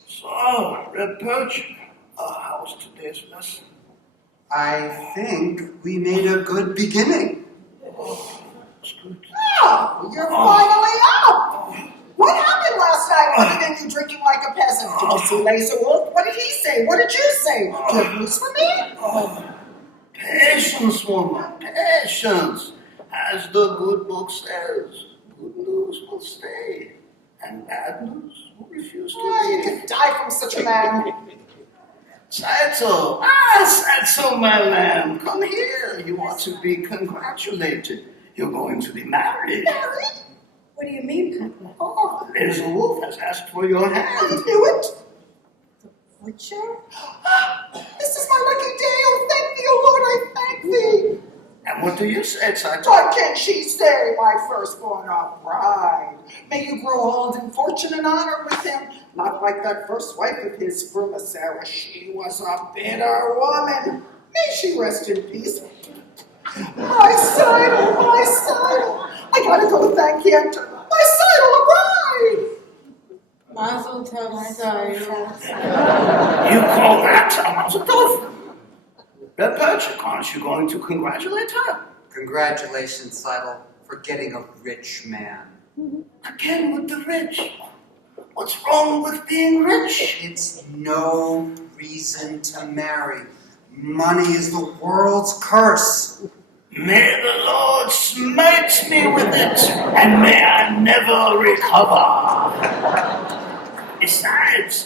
So, Red Perch, how was today's lesson? I think we made a good beginning. It's good. Oh, you're finally up! What happened last night other than you drinking like a peasant? Did you see Laser Wolf? What did he say? What did you say? Do you have news for me? Patience, woman, patience. As the good book says, good news will stay, and bad news will refuse to You leave. could die from such a man. Saito, Saito, my lamb, come here. You want to be congratulated. You're going to be married. Married? What do you mean, Papa? Oh, Laser Wolf has asked for your I hand. knew it. Butcher? This is my lucky day. Oh, thank thee, oh Lord, I thank thee. And what do you say, Saito? What can she say, my firstborn bride? May you grow old in fortune and honor with him, not like that first wife of his, Bruma Sarah. She was a bitter woman. May she rest in peace. My Seidel, my Seidel. I gotta go thank Hector. My Seidel, a bride. Mazel tov, Seidel. You call that a mazel tov? Red Perch, aren't you going to congratulate her? Congratulations, Seidel, for getting a rich man. Again with the rich. What's wrong with being rich? It's no reason to marry. Money is the world's curse. May the Lord smite me with it, and may I never recover. Besides,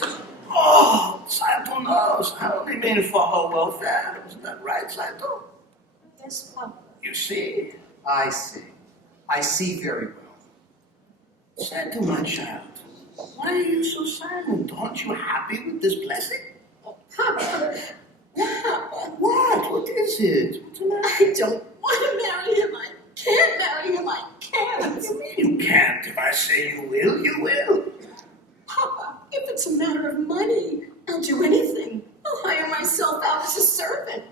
Saito knows I only mean for her welfare. Isn't that right, Saito? Yes, Papa. You see? I see. I see very well. Saito, my child, why are you so silent? Aren't you happy with this blessing? it? I don't want to marry him. I can't marry him. I can't. What do you mean you can't? If I say you will, you will. Papa, if it's a matter of money, I'll do anything. I'll hire myself out as a servant.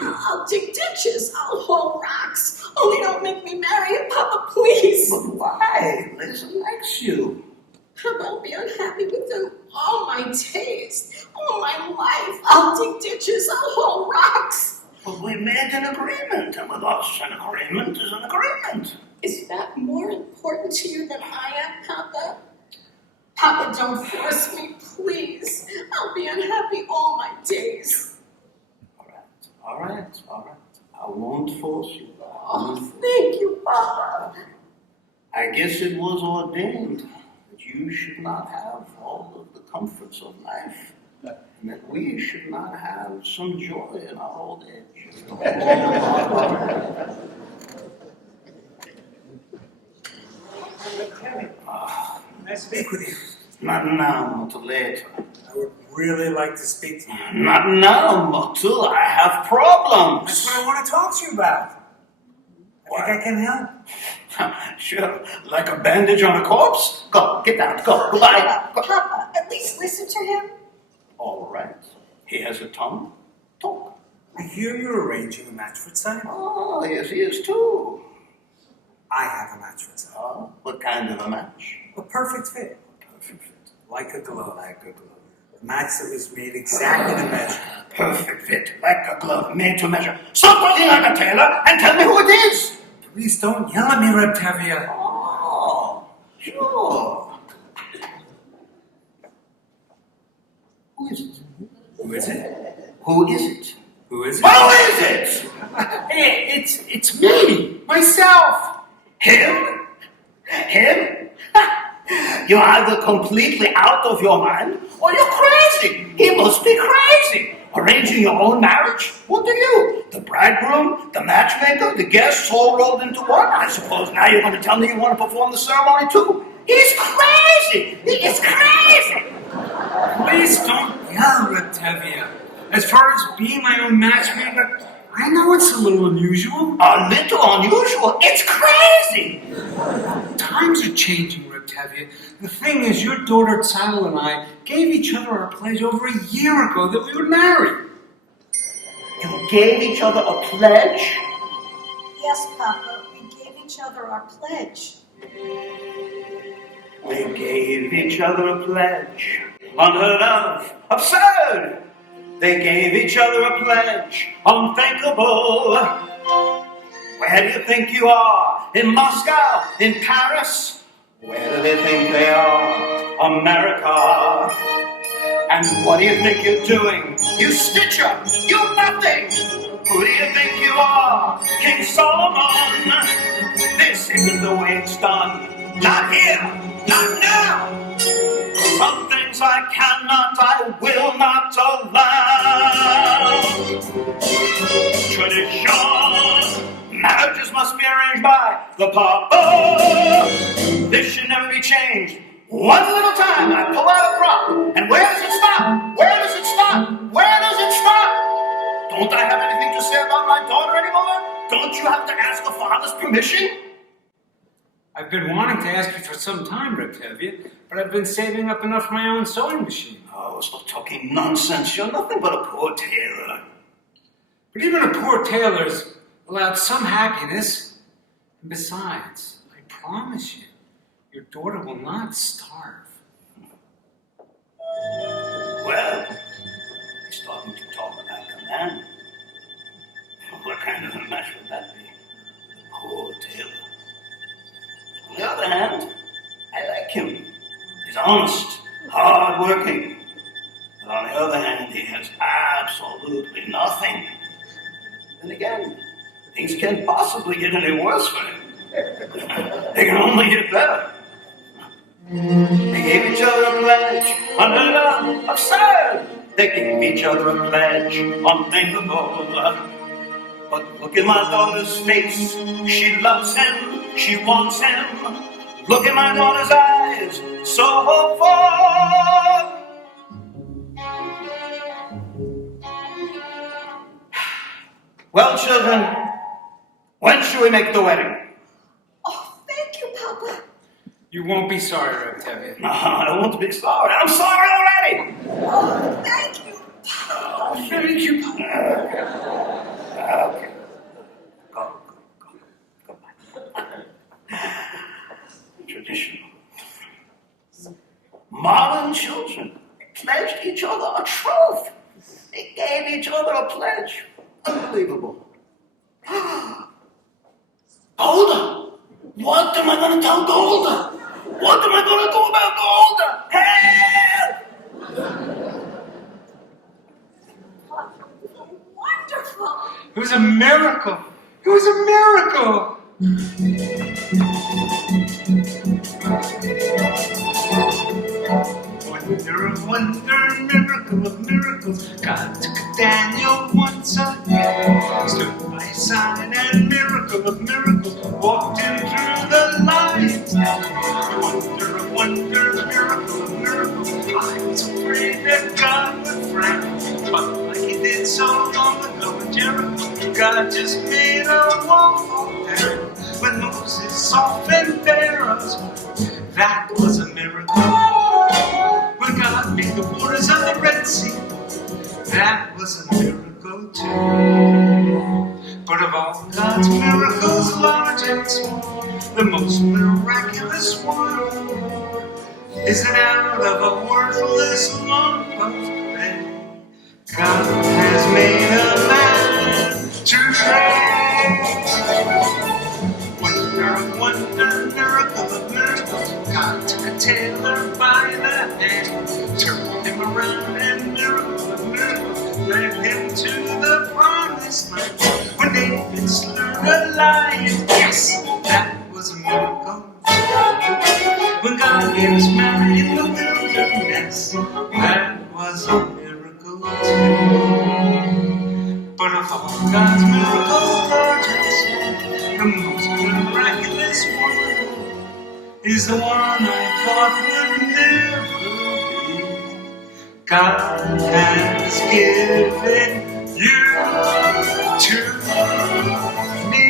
I'll dig ditches. I'll haul rocks. Only don't make me marry him, Papa, please. But why? Liz likes you. Papa, I'll be unhappy with him all my days, all my life. I'll dig ditches. I'll haul rocks. But we made an agreement, and with us, an agreement is an agreement. Is that more important to you than I am, Papa? Papa, don't force me, please. I'll be unhappy all my days. All right. I won't force you. Oh, thank you, Papa. I guess it was ordained that you should not have all of the comforts of life, and that we should not have some joy in our old age. May I speak with you? Not now, not later. I would really like to speak to you. Not now, Motul. I have problems. That's what I want to talk to you about. I think I can help. Sure. Like a bandage on a corpse? Go, get down, go, goodbye. Papa, at least listen to him. All right. He has a tongue. Talk. I hear you're arranging a match for Tsai. Oh, yes, he is too. I have a match for Tsai. Oh, what kind of a match? A perfect fit. Perfect fit. Like a glove. A match that was made exactly to measure. Perfect fit. Like a glove made to measure. Stop looking like a tailor and tell me who it is. Please don't yell at me, Reptavia. Oh, sure. Who is it? Who is it? Who is it? Who is it? Who is it? It's me, myself. Him? Him? You're either completely out of your mind or you're crazy. He must be crazy. Arranging your own marriage? What do you? The bridegroom, the matchmaker, the guests all rolled into one? I suppose now you're going to tell me you want to perform the ceremony too? He's crazy. He is crazy. Please don't yell, Reptavia. As far as being my own matchmaker, I know it's a little unusual. A little unusual? It's crazy. Times are changing, Reptavia. The thing is, your daughter Tsal and I gave each other our pledge over a year ago that we would marry. You gave each other a pledge? Yes, Papa, we gave each other our pledge. They gave each other a pledge. Unheard of. Absurd. They gave each other a pledge. Unthinkable. Where do you think you are? In Moscow? In Paris? Where do they think they are? America. And what do you think you're doing? You stitcher! You nothing! Who do you think you are? King Solomon! This isn't the way it's done. Not here! Not now! Some things I cannot, I will not allow. Tradition! Marriages must be arranged by the Papa. This should never be changed. One little time I pull out a prop, and where does it stop? Where does it stop? Where does it stop? Don't I have anything to say about my daughter anymore? Don't you have to ask the father's permission? I've been wanting to ask you for some time, Reptavia, but I've been saving up enough for my own sewing machine. Oh, stop talking nonsense. You're nothing but a poor tailor. But even a poor tailor's allowed some happiness. And besides, I promise you, your daughter will not starve. Well, he's starting to talk like a man. What kind of a match would that be? Poor tailor. On the other hand, I like him. He's honest, hard-working. But on the other hand, he has absolutely nothing. Then again, things can't possibly get any worse for him. They can only get better. They gave each other a pledge, unheard of, absurd. They gave each other a pledge, unthinkable. But look at my daughter's face. She loves him, she wants him. Look at my daughter's eyes, so hopeful. Well, children, when should we make the wedding? Oh, thank you, Papa. You won't be sorry, Octavia. No, I won't be sorry. I'm sorry already. Oh, thank you. Oh, thank you. Okay. Go back. Traditional. Modern children pledged each other a troth. They gave each other a pledge. Unbelievable. Golda! What am I going to tell Golda? What am I going to do about Golda? Help! Wonderful. It was a miracle. It was a miracle. Wonder, miracle of miracles. God took Daniel once again, stood by his side, and miracle of miracles, walked him through the lines. Wonder, miracle of miracles. I was afraid that God would frown, but like he did so long ago in Jericho, God just made a wall fall down. When Moses softened Pharaoh's heart, that was a miracle. When God made the waters of the Red Sea, that was a miracle too. But of all God's miracles, large and small, the most miraculous one is that out of a worthless lump of clay, God has made a man to pray. Wonder, miracle of miracles. God took a tailor by the hand, turned him around, and miracle of miracles, led him to the promised land. When David slew Goliath, yes, that was a miracle. When God gave us manna in the wilderness, that was a miracle too. But of all God's miracles, large and small, the most miraculous one is the one I thought would never be. God has given you to me.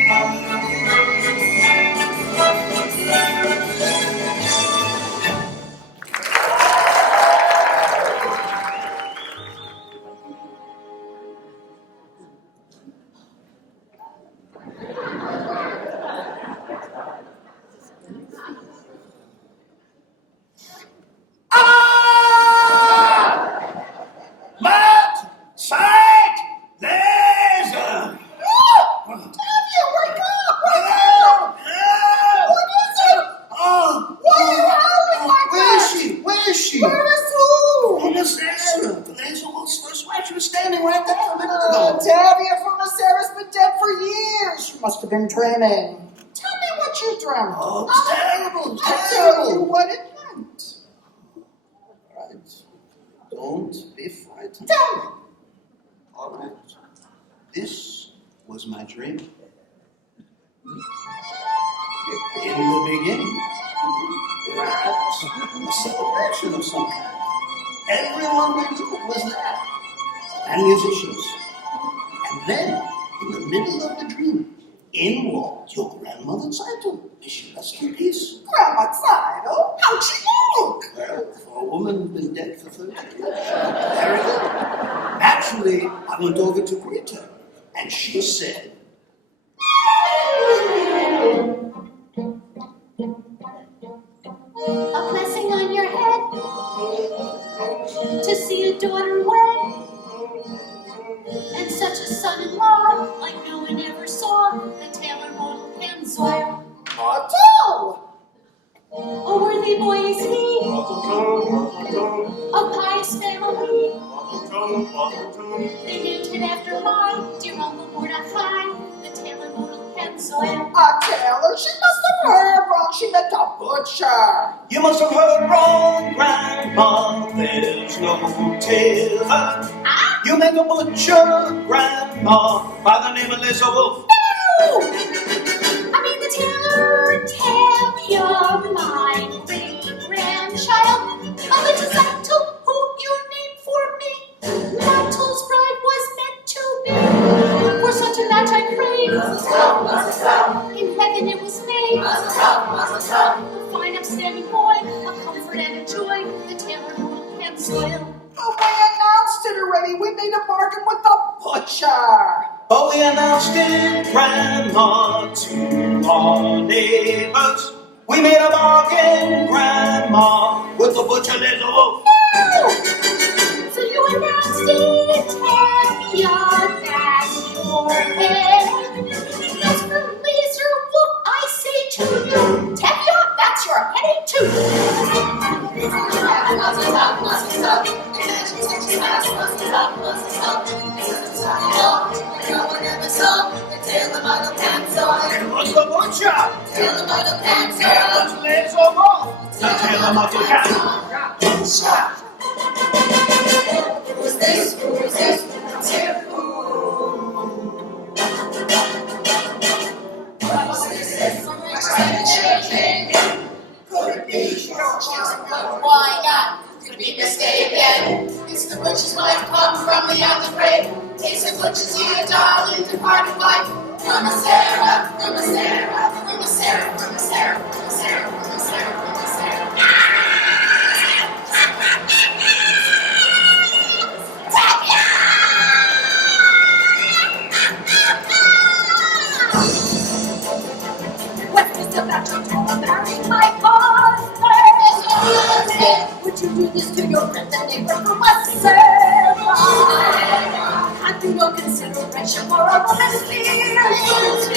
Must have been dreaming. Tell me what you dreamt. Oh, it's terrible, I'll tell you what it meant. Right. Don't be frightened. Tell me. All right. This was my dream. In the beginning, perhaps a celebration of some kind. Everyone we knew was there, and musicians. And then, in the middle of the dream, in walked your grandmother Zeitel. May she rest in peace. Grandma Zeitel? How'd she look? Well, for a woman who's been dead for 30 years, she looked very good. Actually, I went over to greet her, and she said, a blessing on your head to see a daughter wed, and such a son-in-law like no one ever saw, the tailor model Panzoil. Otto! A worthy boy is he, of pious family. They named him after my dear Uncle Mordecai, the tailor model Panzoil. A tailor? She must have heard wrong. She meant a butcher. You must have heard wrong, Grandma. There's no tailor. You meant a butcher, Grandma, by the name of Elizabeth. No! I mean the tailor, tell me of my great-grandchild, a little Zeitel, whom you named for me. Montal's bride was meant to be, for such a match I In heaven it was made. A fine upstanding boy, a comfort and a joy, the tailor rule can't spoil. Oh, we announced it already. We made a bargain with the butcher. But we announced it, Grandma, to our neighbors. We made a bargain, Grandma, with the butcher, little wolf. No! So you announced it, Tavia, that's your head. As for Laser Wolf, I say to you, Tavia, that's your headache too. It was the butcher. It was Laser Wolf. The tail of Muzzle Cat. Who's this? Who is this? Why not? Could be mistaken. It's the butcher's wife come from beyond the grave. It's the butcher's dear darling departed wife. From a Sarah, from a Sarah, from a Sarah, from a Sarah, from a Sarah, from a Sarah, from a Sarah. What is about to marry my father? Would you do this to your friend and neighbor from a Sarah? Have you no consideration for a woman's feelings?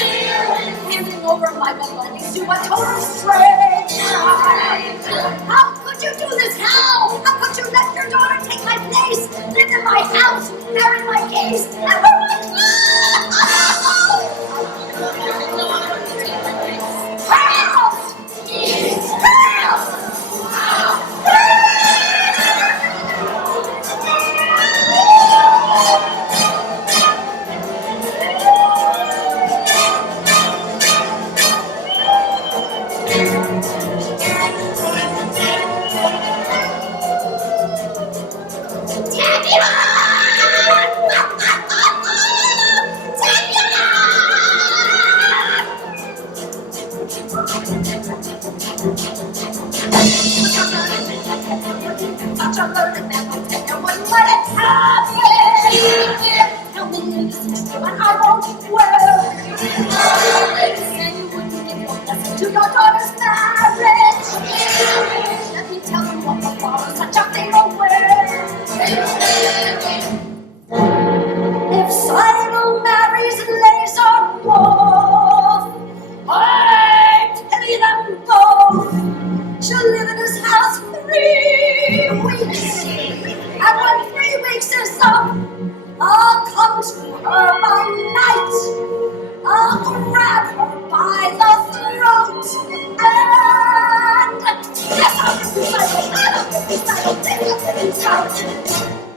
Handing over my belongings to a total stranger. How could you do this? How could you let your daughter take my place, live in my house, marry my case, and wear my clothes? House! Such a learned man will take you wouldn't let it happen. Tell me this is true and I won't worry. Say you wouldn't give your blessing to your daughter's marriage. Let me tell you what will follow such a fatal word. If Sidle marries Laser Wolf, I pity them both. She'll live in his house 3 weeks. And when 3 weeks is up, I'll come to her by night. I'll grab her by the throat and yes, I'll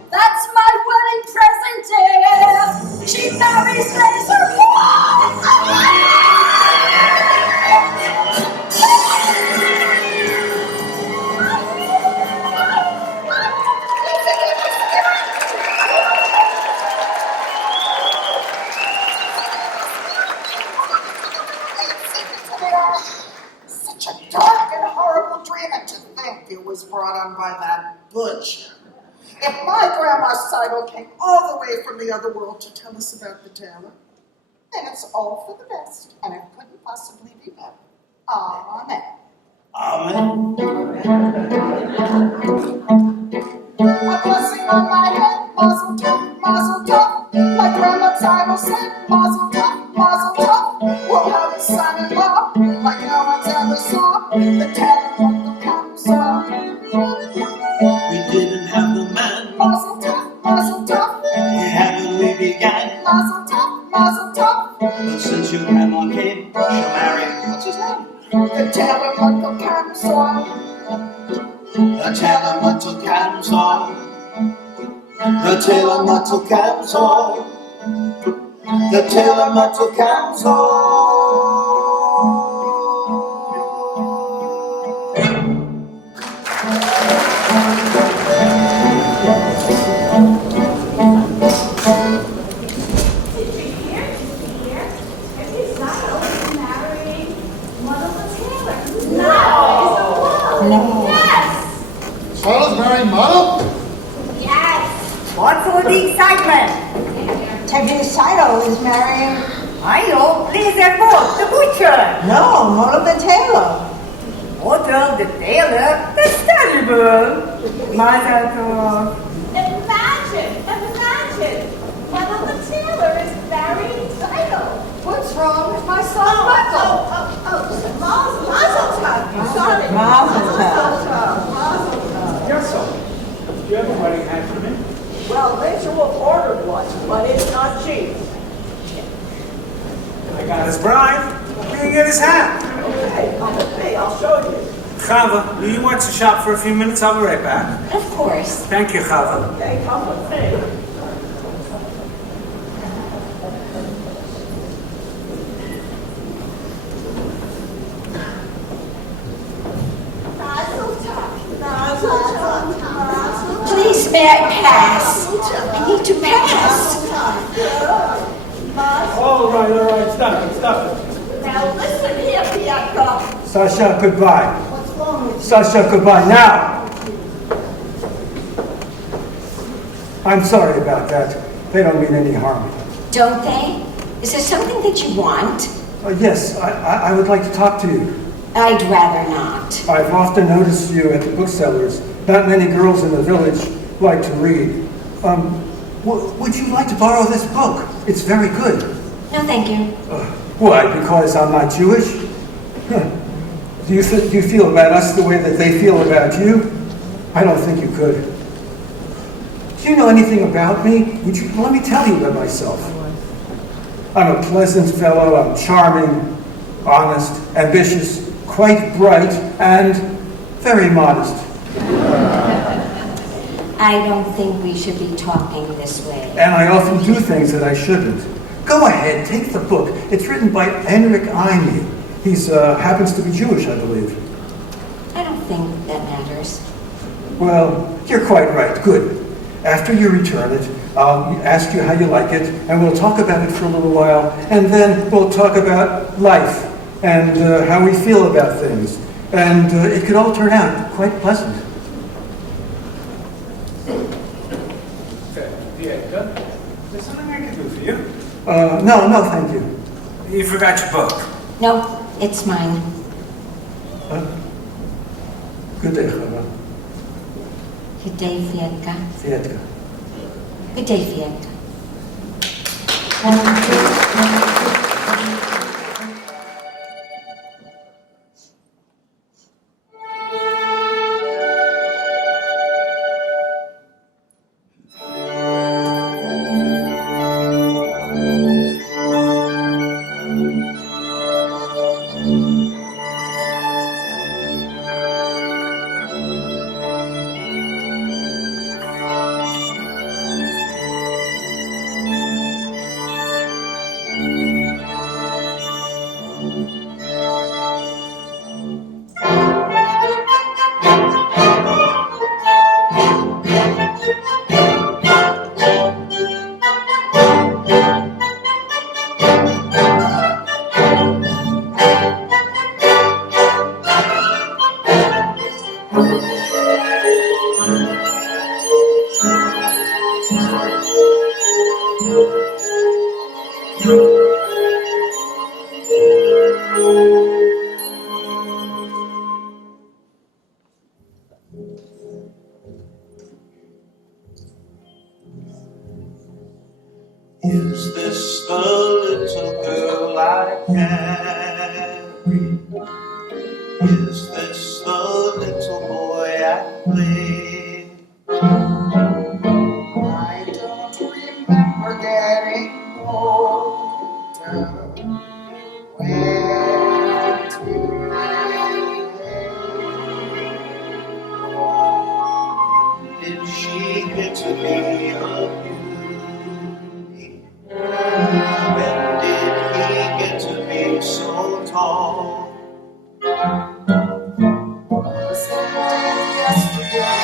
that's my wedding present, dear. She marries Laser Wolf. Such a dark and horrible dream, and to think it was brought on by that butcher. If my Grandma Sidle came all the way from the other world to tell us about the tailor, then it's all for the best, and it couldn't possibly be better. Amen. Amen. A blessing on my head, mazel tov, mazel tov. Like Grandma Sidle said, mazel tov, mazel tov. We'll have a son-in-law like no one's ever saw. The tailor Uncle comes on. We didn't have the man. Mazel tov, mazel tov. We haven't, we began. Mazel tov, mazel tov. But since your grandma came, she'll marry. What's his name? The tailor Uncle comes on. The tailor Muzzle comes on. The tailor Muzzle comes on. The tailor Muzzle comes for the excitement. Teddy Saito is marrying. I know, Lisa Bolt, the butcher. No, Mona the tailor. Otto, the tailor, the stable. Mazel tov. Imagine! Mother the tailor is marrying Saito. What's wrong with my son Michael? Mazel tov. Sorry. Mazel Yes, sir. Do you have a wedding hat for me? Well, Rachel ordered one, but it's not cheap. I got his bride. You can get his hat. Okay, I'll show you. Chava, do you want to shop for a few minutes? I'll be right back. Of course. Thank you, Chava. Okay, come with me. Please, may I pass? I need to pass. All right, stop it. Now listen here, Pietro. Sasha, goodbye. What's wrong with Sasha, goodbye now. I'm sorry about that. They don't mean any harm. Don't they? Is there something that you want? Yes, I would like to talk to you. I'd rather not. I've often noticed you at the booksellers. Not many girls in the village like to read. Would you like to borrow this book? It's very good. No, thank you. Why? Because I'm not Jewish? Do you feel about us the way that they feel about you? I don't think you could. Do you know anything about me? Let me tell you about myself. I'm a pleasant fellow. I'm charming, honest, ambitious, quite bright, and very modest. I don't think we should be talking this way. And I often do things that I shouldn't. Go ahead, take the book. It's written by Henrik Eimi. He happens to be Jewish, I believe. I don't think that matters. Well, you're quite right. Good. After you return it, I'll ask you how you like it, and we'll talk about it for a little while, and then we'll talk about life and how we feel about things. And it could all turn out quite pleasant. Is there something I can do for you? No, thank you. You forgot your book. No, it's mine. Good day, Chava. Good day, Fietka. Fietka. Good day, Fietka. Is this the little girl I carry? Is this the little boy I play? I don't remember getting older. Where to play? Did she get to be a beauty? When did he get to be so tall? Was it yesterday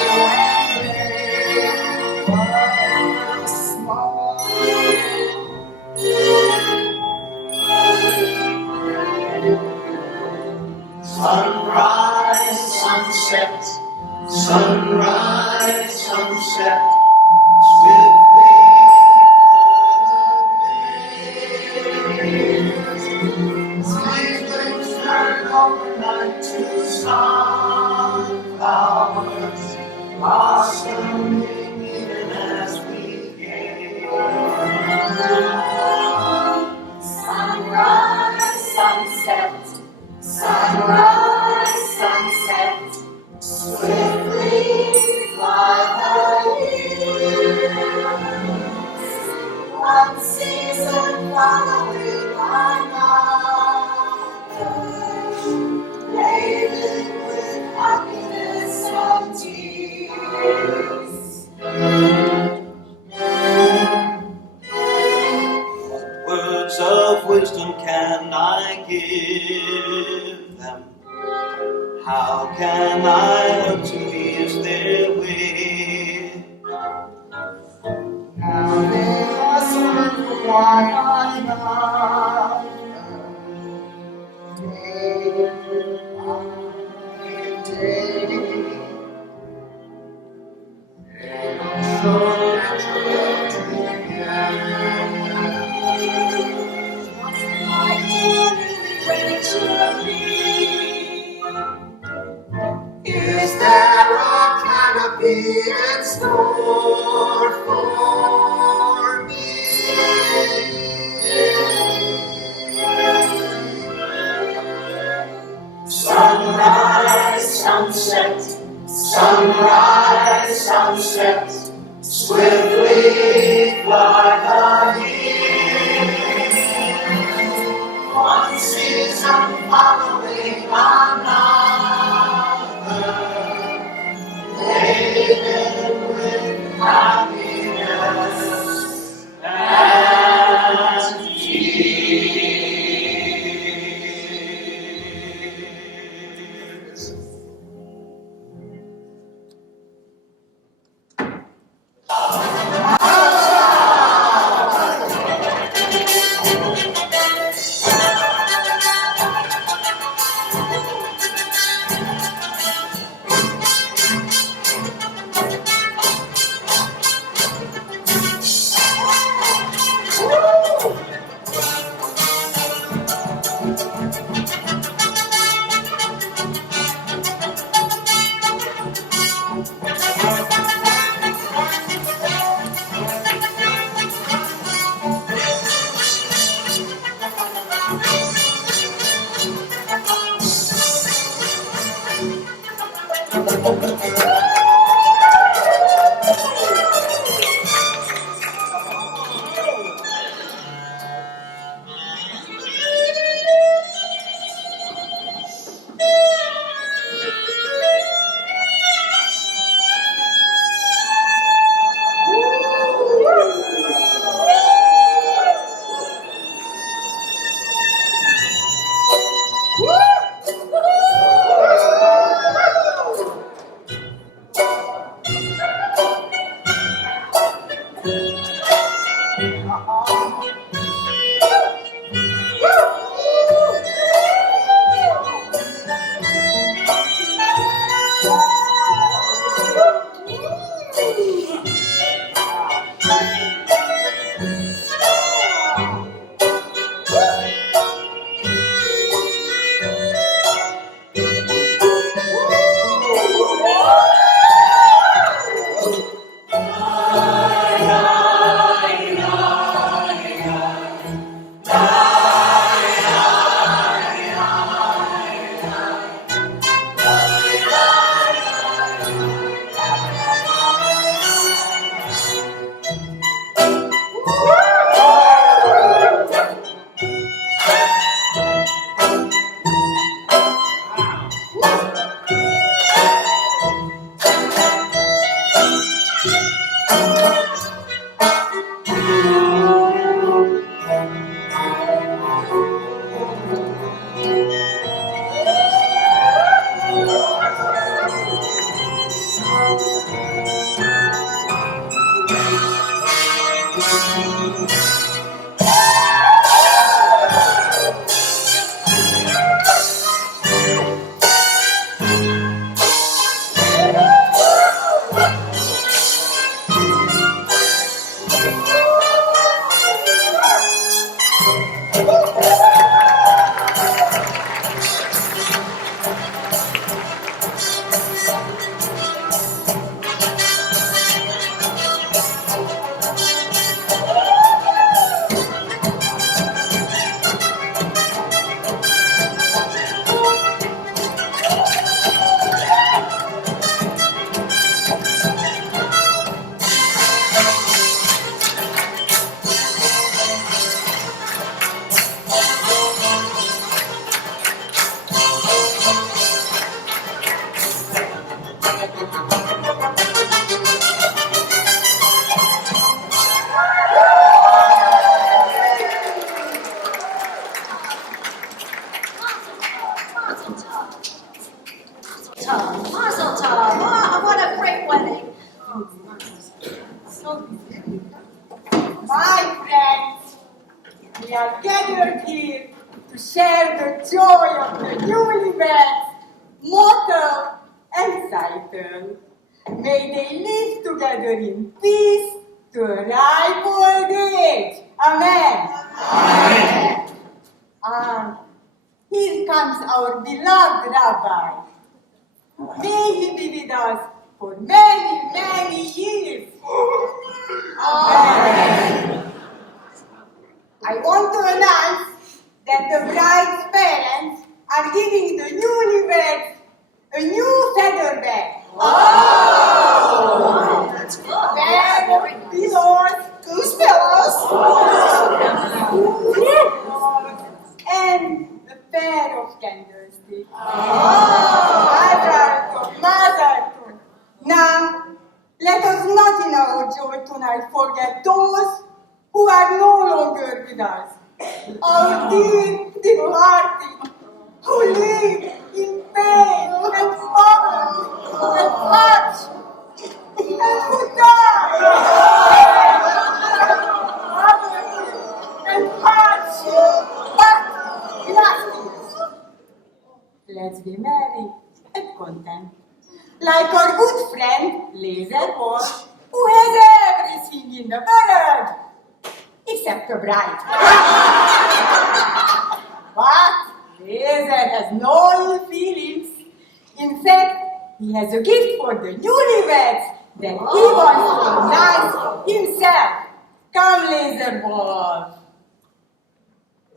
when they were small? Sunrise, sunset, sunrise, sunset, swiftly forgive them? How can I look to ease their way? Now they must learn from one another, day by day. And I'm sure that you'll do Just like Rachel. Is there a canopy in store for me? Sunrise, sunset, sunrise, sunset, swiftly fly the years. One season following another, laden with happiness and tears. My friends, we are gathered here to share the joy of the newlyweds, Mortal and Cycle. May they live together in peace to a ripe old age. Amen. Amen. And here comes our beloved Rabbi. May he be with us for many, many years. Amen. I want to announce that the bride's parents are giving the newlyweds a new feather bed. Oh, that's good. Bed of pillows, goose pillows, and a pair of candlesticks. Mother. Now, let us not in our joy tonight forget those who are no longer with us. Our dear departed, who live in pain and poverty and touch, and who die and touch, but justice. Let's be merry and content, like our good friend Laserwolf, who has everything in the world except a bride. But Laser has no ill feelings. In fact, he has a gift for the newlyweds that he wants to nice himself. Come, Laserwolf.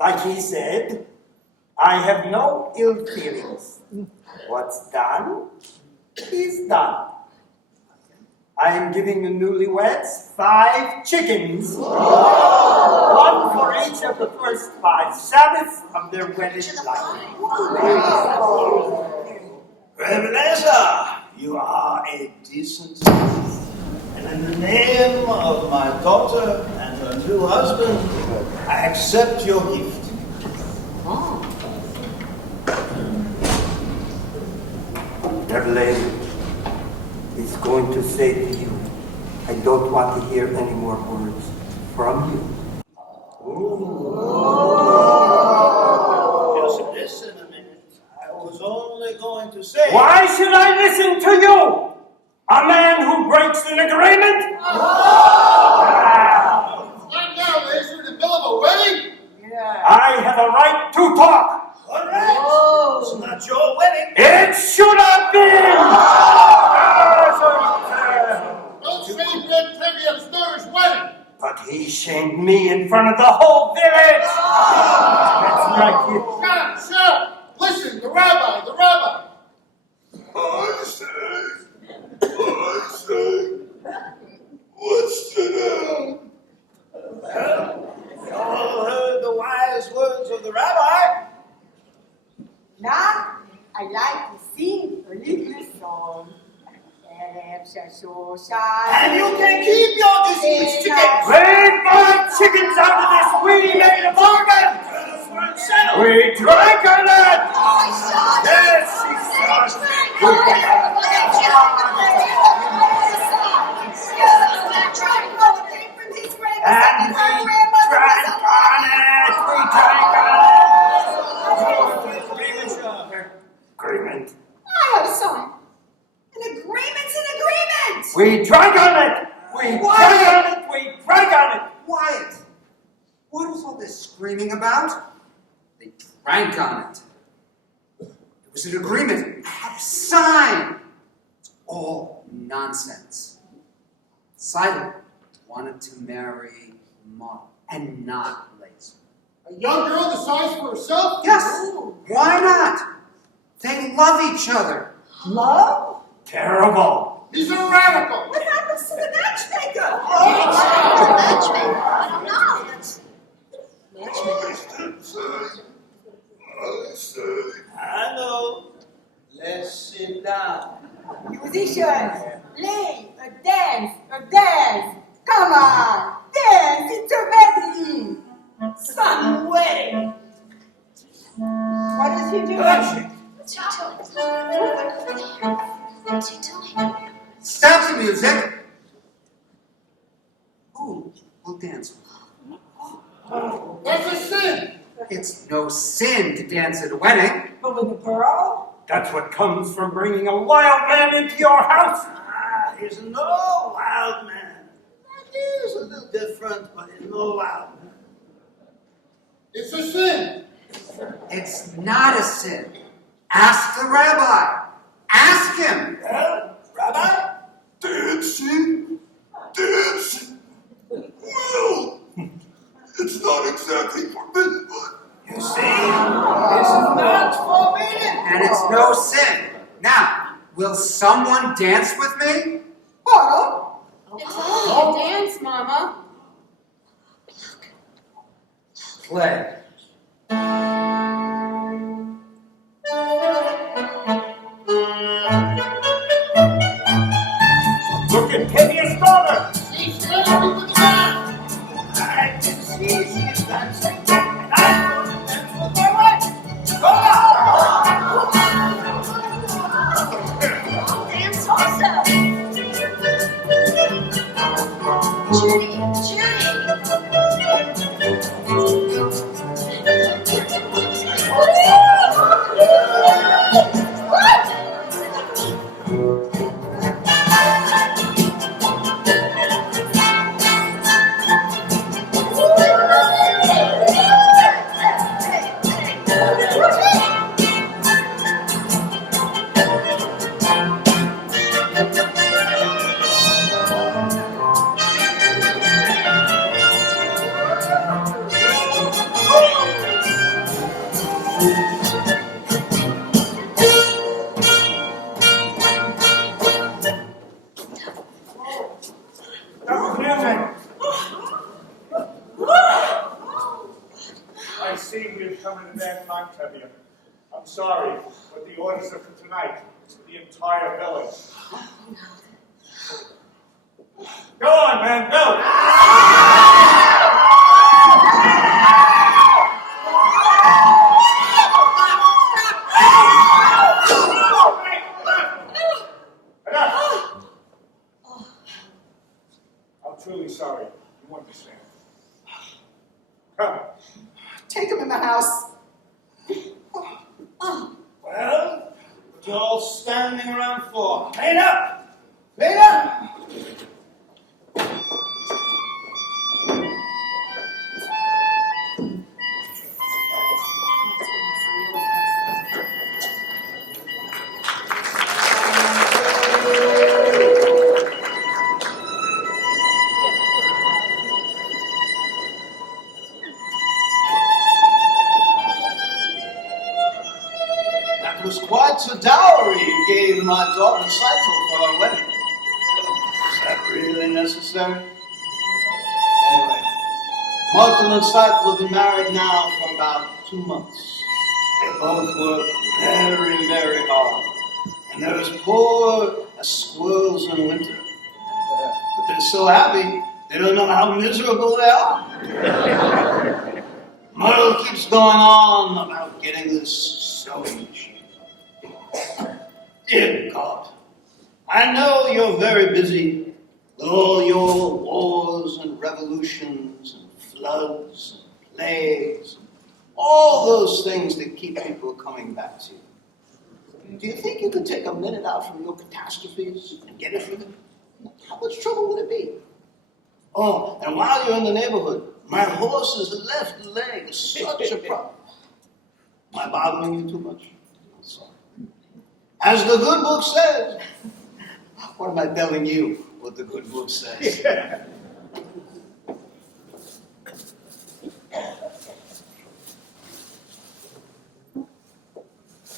Like he said, I have no ill feelings. What's done is done. I am giving the newlyweds 5 chickens. One for each of the first 5 Sabbaths of their wedded life. Ebenezer, you are a decent man. And in the name of my daughter and her new husband, I accept your gift. Revelation is going to say to you, I don't want to hear any more words from you. Just listen a minute. I was only going to say... Why should I listen to you? A man who breaks an agreement? Right now, Laser, in the middle of a wedding? I have a right to talk. All right. It's not your wedding. It should have been. Don't say Ben Peggy at his daughter's wedding. But he shamed me in front of the whole village. That's right. Shut up. Listen, the rabbi. I say, what's to do? Well, you all heard the wise words of the rabbi. Now, I like to sing a little song. And you can keep your deceased chickens. Leave my chickens out of this. We made a bargain. We drank on it. Yes, she And we drank on it. Agreement. I have a son. An agreement's an agreement! We drank on it. We drank on it. We drank on it. Quiet! What was all this screaming about? They drank on it. It was an agreement. I had a sign. It's all nonsense. Silent wanted to marry Mom and not Laser. A young girl decides for herself? Yes! Why not? They love each other. Love? Terrible. He's a radical. What happens to the matchmaker? I don't know. That's I know. Let's sit down. Musicians, play a dance. Come on, dance, it's a wedding. Some wedding. What is he doing? What's he doing? Stop the music. Who will dance with me? That's a sin. It's no sin to dance at a wedding. But with a girl? That's what comes from bringing a wild man into your house. Ah, he's no wild man. He is a little different, but he's no wild man. It's a sin. It's not a sin. Ask the rabbi. Ask him. Rabbi? Dancing? Dancing? Well, it's not exactly forbidden, but... You see, this is not forbidden. And it's no sin. Now, will someone dance with me? Otto, It's only a dance, Mama. Play. Look at Tedious daughter. She's flirting with the man. I can see she's dancing, and I'm going to dance with my wife. Go on! Dance also. I see we've come at a bad time, Tevye. I'm sorry, but the orders are for tonight. For the entire village. Go on, man, go! Enough! I'm truly sorry. You understand. Come. take him in the house. Well, what you all standing around for? Clean up! Clean up! That was quite a dowry you gave my daughter Saito for our wedding. Is that really necessary? Anyway, Martin and Saito have been married now for about 2 months. They both work very, very hard. And they're as poor as squirrels in winter. But they're so happy, they don't know how miserable they are. Merle keeps going on about getting this sewing machine. Dear God, I know you're very busy with all your wars and revolutions and floods and plagues, all those things that keep people coming back to you. Do you think you could take a minute out from your catastrophes and get it with them? How much trouble would it be? Oh, and while you're in the neighborhood, my horse's left leg is such a problem. Am I bothering you too much? I'm sorry. As the good book says, what am I telling you what the good book says?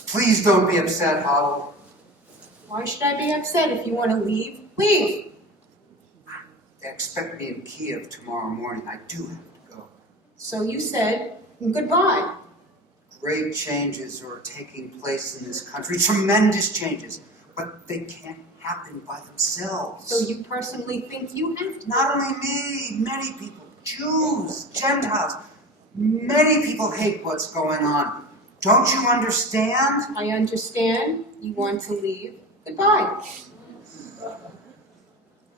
Please don't be upset, Hollow. Why should I be upset? If you want to leave, leave. They expect me in Kiev tomorrow morning. I do have to go. So you said goodbye. Great changes are taking place in this country, tremendous changes, but they can't happen by themselves. So you personally think you have to? Not only me, many people, Jews, Gentiles, many people hate what's going on. Don't you understand? I understand. You want to leave. Goodbye.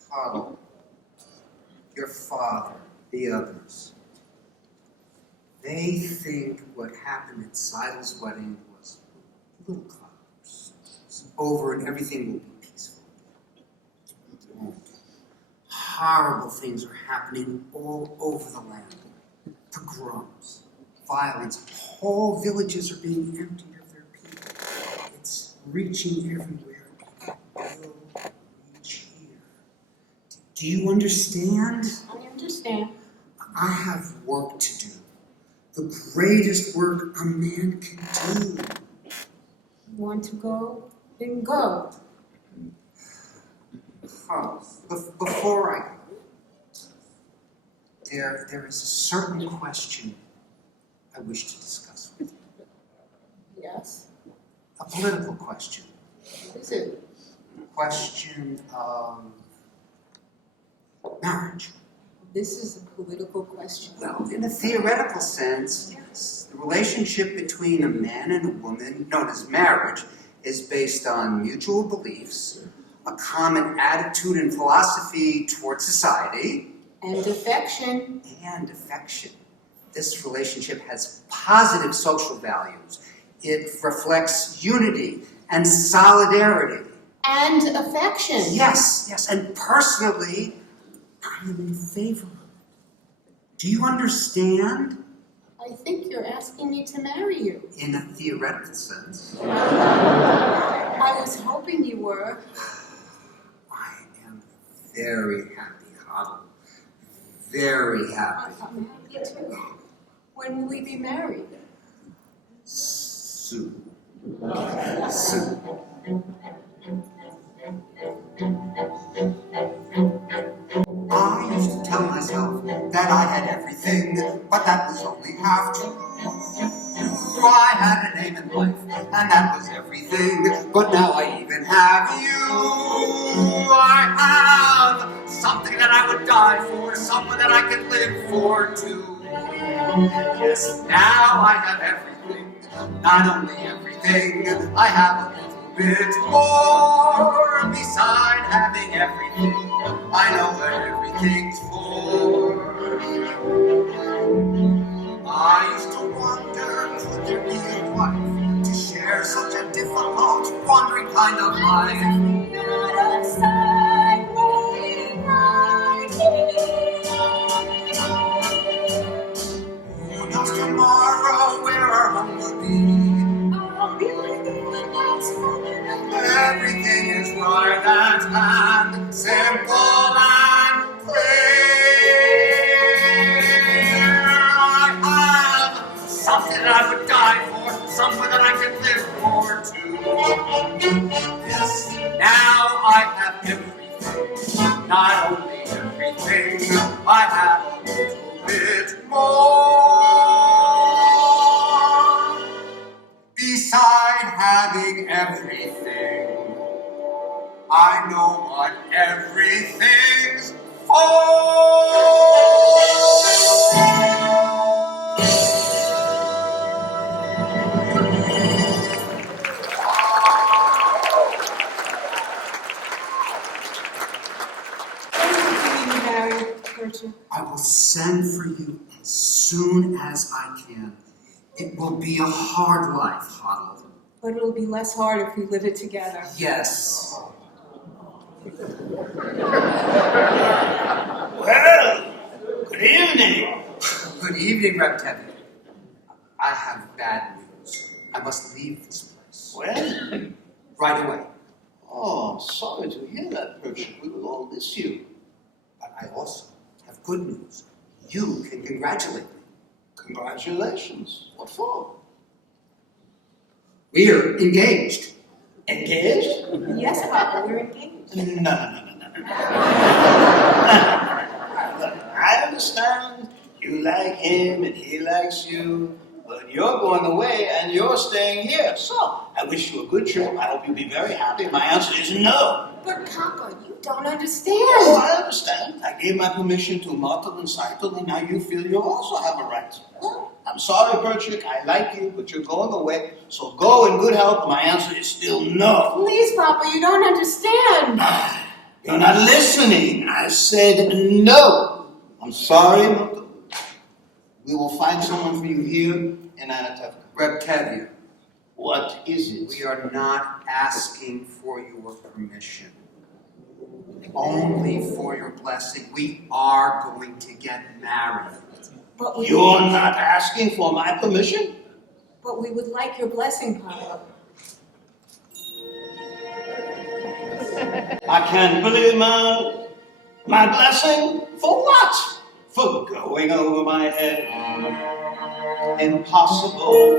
Hollow, your father, the others, they think what happened at Seidel's wedding was a little cloudburst. It's over and everything will be peaceful. It won't. Horrible things are happening all over the land. Pogroms, violence, whole villages are being emptied of their people. It's reaching everywhere. It will reach here. Do you understand? I understand. I have work to do. The greatest work a man can do. You want to go? Then go. Oh, before I go, there is a certain question I wish to discuss with you. Yes? A political question. What is it? Question of marriage. This is a political question. Well, in a theoretical sense, yes. The relationship between a man and a woman, known as marriage, is based on mutual beliefs, a common attitude and philosophy toward society. And affection. And affection. This relationship has positive social values. It reflects unity and solidarity. And affection. Yes, yes. And personally, I am in favor of it. Do you understand? I think you're asking me to marry you. In a theoretical sense. I was hoping you were. I am very happy, Huddle. Very happy. I'm happy too. When will we be married? Soon. Soon. I used to tell myself that I had everything, but that was only half true. I had an aim in life, and that was everything, but now I even have you. I have something that I would die for, someone that I can live for too. Yes, now I have everything, not only everything, I have a little bit more. Beside having everything, I know what everything's for. I used to wonder, could there be a wife to share such a difficult, wandering kind of life? Out of sight, waiting right Who knows tomorrow where our home will be? I'll be with you in that's Everything is right at hand, simple and clear. I have something that I would die for, someone that I can live for too. Yes, now I have everything, not only everything, I have a little bit more. Beside having everything, I know what everything's for. I will send for you as soon as I can. It will be a hard life, Huddle. But it'll be less hard if we live it together. Yes. Well, good evening. Good evening, Reptevi. I have bad news. I must leave this place. Well? Right away. Oh, sorry to hear that, Pershing. We will all miss you. But I also have good news. You can congratulate me. Congratulations. What for? We're engaged. Engaged? Yes, Papa, we're engaged. No. I understand you like him and he likes you, but you're going away and you're staying here. So, I wish you a good trip. I hope you'll be very happy. My answer is no. But Papa, you don't understand. Oh, I understand. I gave my permission to Martel and Seitel, and now you feel you also have a right. Well, I'm sorry, Perchik. I like you, but you're going away. So go in good health. My answer is still no. Please, Papa, you don't understand. You're not listening. I said no. I'm sorry, Mother. We will find someone for you here in Anatevka. Rebtevia, What is it? we are not asking for your permission. Only for your blessing. We are going to get married. But we You're not asking for my permission? But we would like your blessing, Papa. I can't believe my blessing. For what? For going over my head. Impossible.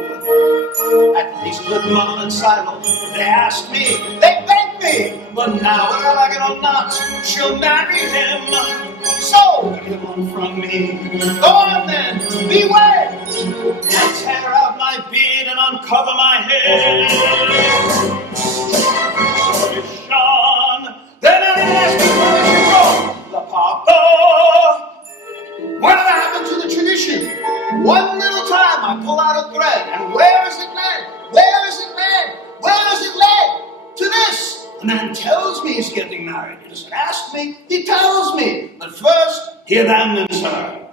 At least with Mom and Silo, they asked me, they begged me, but now whether I like it or not, she'll marry him. So get him on from me. Go on then, beware. And tear out my beard and uncover my head. Sean, then I ask you permission from the Papa. Whatever happened to the tradition? One little time I pull out a thread, and where is it led? Where is it led? Where is it led? To this. The man tells me he's getting married. He doesn't ask me, he tells me. But first, he abandons her.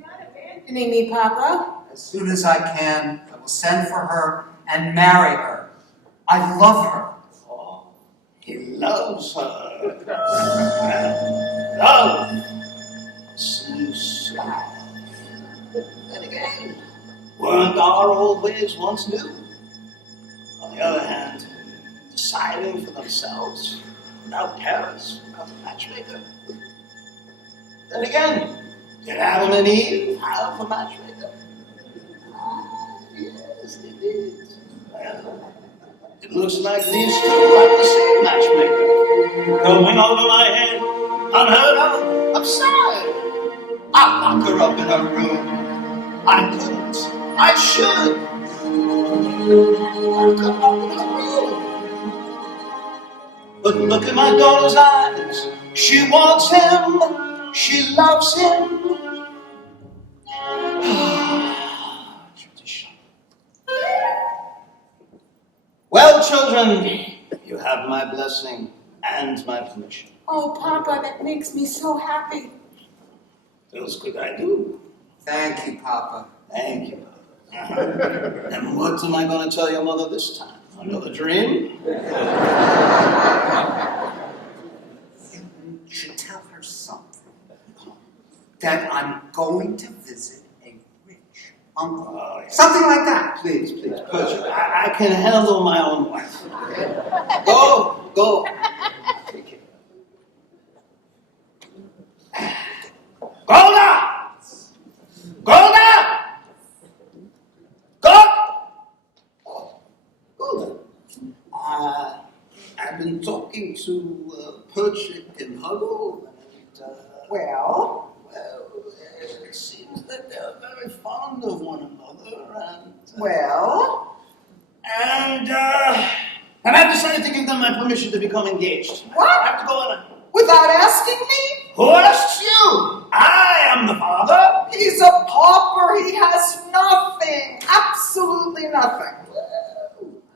Abandoning me, Papa. As soon as I can, I will send for her and marry her. I love her. Oh, he loves her. Love. Smooth slide. Then again, weren't our old ways once new? On the other hand, deciding for themselves, without parents, without a matchmaker. Then again, did Adam and Eve have a matchmaker? Yes, they did. Well, it looks like these two have the same matchmaker. Going over my head, unheard of, absurd. I'll lock her up in her room. I couldn't. I should. Lock her up in her room. But look at my daughter's eyes. She wants him. She loves him. Well, children, you have my blessing and my permission. Oh, Papa, that makes me so happy. What else could I do? Thank you, Papa. Thank you, Papa. And what am I going to tell your mother this time? Another dream? You should tell her something. That I'm going to visit a rich uncle. Oh, yeah. Something like that. Please, Persia, I can handle my own wife. Go. Take care. Golda! I've been talking to Perchik and Huggle, and Well? It seems that they're very fond of one another, and and I've decided to give them my permission to become engaged. What? I have to go on. Without asking me? Who asks you? I am the father. He's a pauper. He has nothing. Absolutely nothing.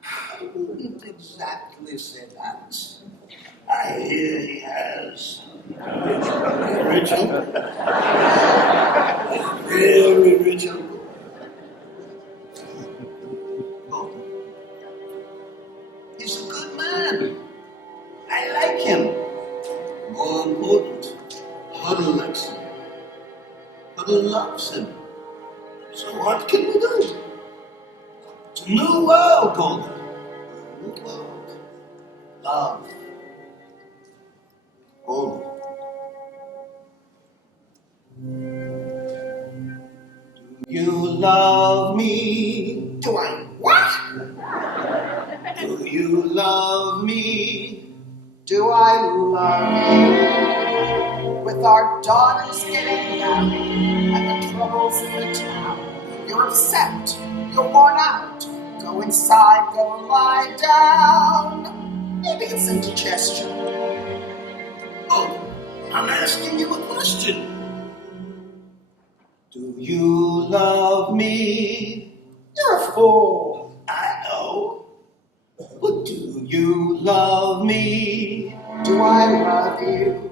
I wouldn't exactly say that. I hear he has a rich uncle. A very rich uncle. Oh. He's a good man. I like him. More important, Huddle likes him. Huddle loves him. So what can we do? It's a new world, Golden. New world. Love. Golden. Do you love me? Do I what? Do you love me? Do I love you? With our daughters getting married and the troubles in the town, you're upset, you're worn out. Go inside, go lie down. Maybe it's indigestion. Oh, I'm asking you a question. Do you love me? You're a fool. I know. But do you love me? Do I love you?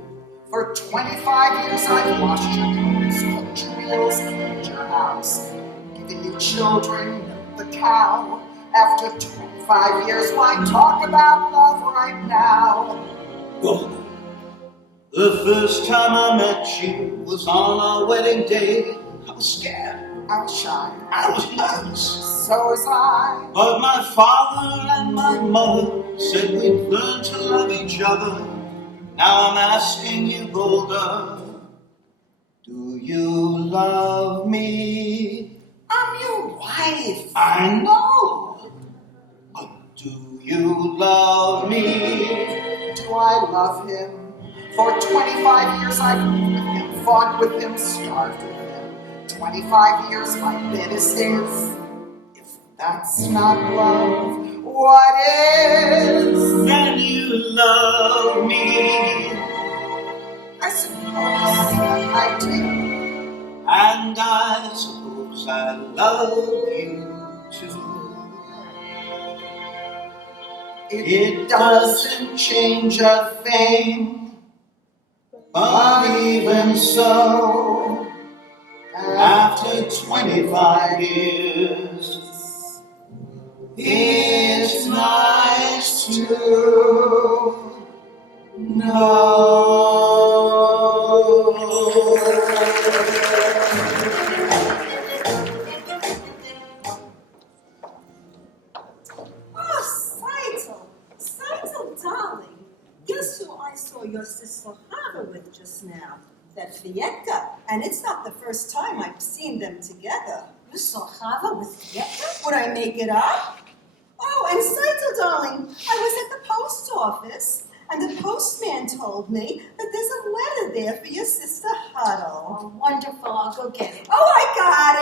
For 25 years I've washed your clothes, cooked your meals, cleaned your house, given you children, milked the cow. After 25 years, why talk about love right now? Golda, the first time I met you was on our wedding day. I was scared. I was shy. I was nervous. So was I. But my father and my mother said we'd learn to love each other. Now I'm asking you, Golda, do you love me? I'm your wife. I know. But do you love me? Do I love him? For 25 years I've lived with him, fought with him, starved with him. 25 years my bed is his. If that's not love, what is? Then you love me. I suppose I do. And I suppose I love you too. It doesn't change a thing, but even so, after 25 years, it's nice to know. Saito, darling, guess who I saw your sister Hana with just now? That Fieka, and it's not the first time I've seen them together. You saw Hava with Fieka? Would I make it up? Oh, and Saito, darling, I was at the post office, and the postman told me that there's a letter there for your sister Huddle. Oh, wonderful. I'll go get it. Oh, I got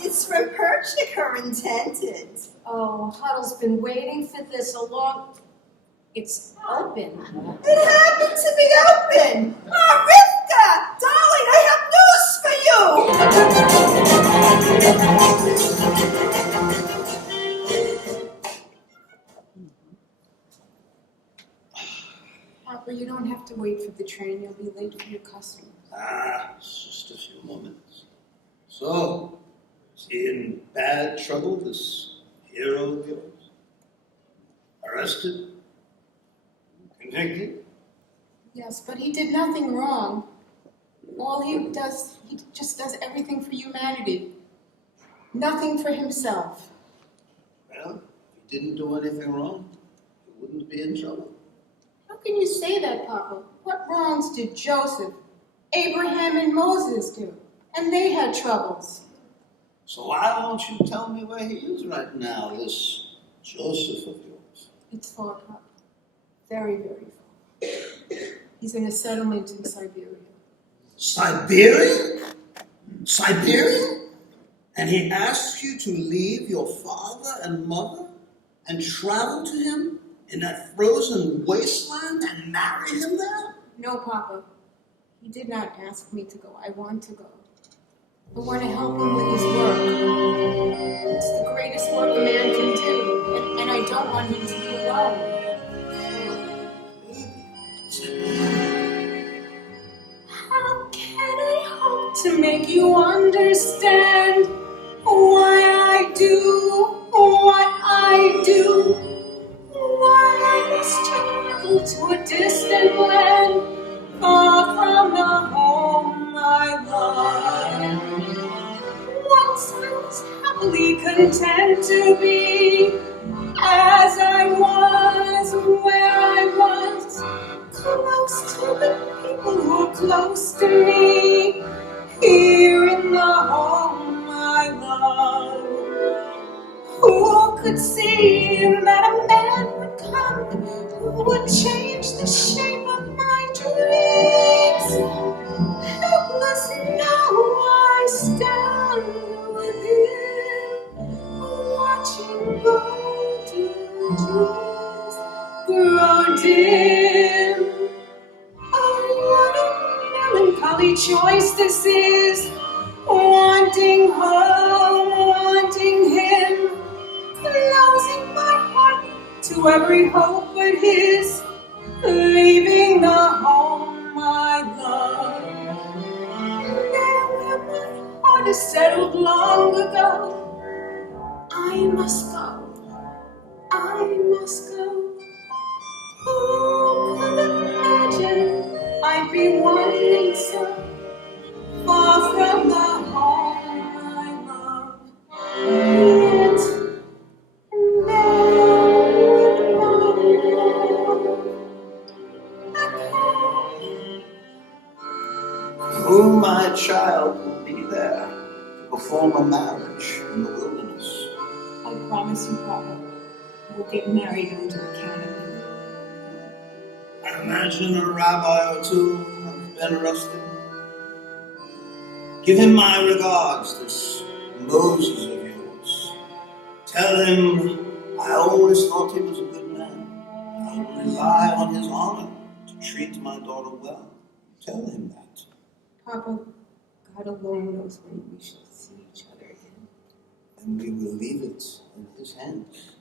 it! It's from Perchik, her intended. Oh, Huddle's been waiting for this a long... It's open. It happened to be open! Ah, Rivka! Darling, I have news for you! Papa, you don't have to wait for the train. You'll be late for your customers. It's just a few moments. So, is he in bad trouble, this hero of yours? Arrested? Convicted? Yes, but he did nothing wrong. All he just does everything for humanity. Nothing for himself. Well, if he didn't do anything wrong, he wouldn't be in trouble. How can you say that, Papa? What wrongs did Joseph, Abraham, and Moses do? And they had troubles. So why won't you tell me where he is right now, this Joseph of yours? It's far, Papa. Very, very far. He's in a settlement in Siberia. Siberia? Siberia? And he asks you to leave your father and mother and travel to him in that frozen wasteland and marry him there? No, Papa. He did not ask me to go. I want to go. I want to help him with his work. It's the greatest work a man can do, and I don't want him to be alone. How can I hope to make you understand why I do what I do? Why I must travel to a distant land, far from the home I love. Once I was happily content to be as I was, where I was, close to the people who are close to me, here in the home I love. Who could see that a man would come who would change the shape of my dreams? Helpless now I stand within, watching golden dreams grow dim. Oh, what a melancholy choice this is, wanting home, wanting him, closing my heart to every hope but his, leaving the home I love. Now that my heart is settled long ago, I must go, I must go. Who could imagine I'd be wandering so far from the home I love? Yet Oh, my child will be there to perform a marriage in the wilderness. I promise you, Papa, we'll get married under the canopy. I imagine a rabbi or two have been arrested. Give him my regards, this Moses of yours. Tell him I always thought he was a good man. I will rely on his honor to treat my daughter well. Tell him that. Papa, God alone knows when we shall see each other again. And we will leave it in his hands.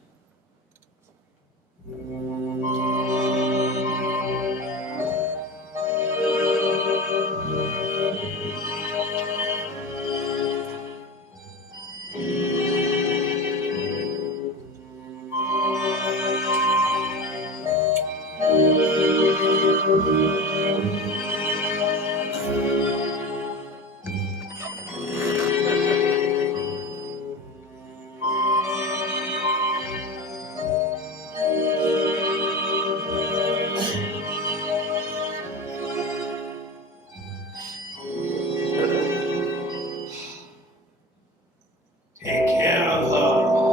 Take care of her.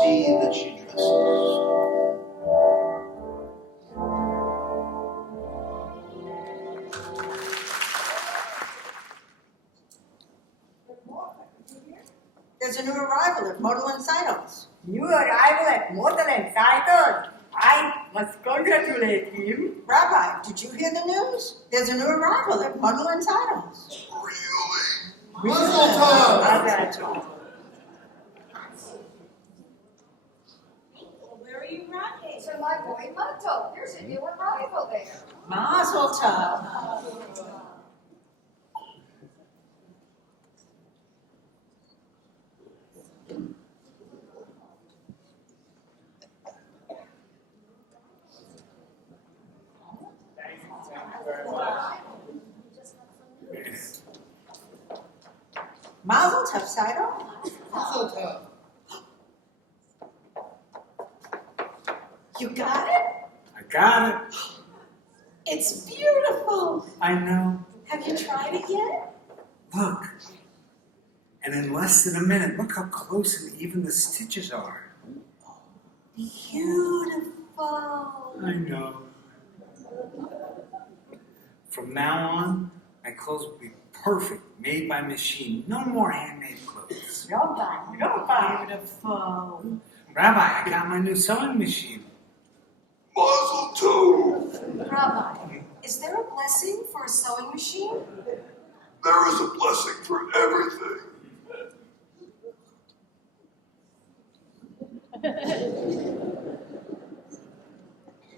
See that she dresses. There's a new arrival at Model and Sidles. New arrival at Model and Sidle. I must congratulate him. Rabbi, did you hear the news? There's a new arrival at Model and Sidles. Where are you running? To my boy Motto. There's a new arrival there. Mazel tov. Mazel tov, Sidle. Mazel tov. You got it? I got it. It's beautiful. I know. Have you tried it yet? Look. And in less than a minute, look how close and even the stitches are. Beautiful. I know. From now on, my clothes will be perfect, made by machine. No more handmade clothes. Beautiful. Rabbi, I got my new sewing machine. Mazel tov. Rabbi, is there a blessing for a sewing machine? There is a blessing for everything.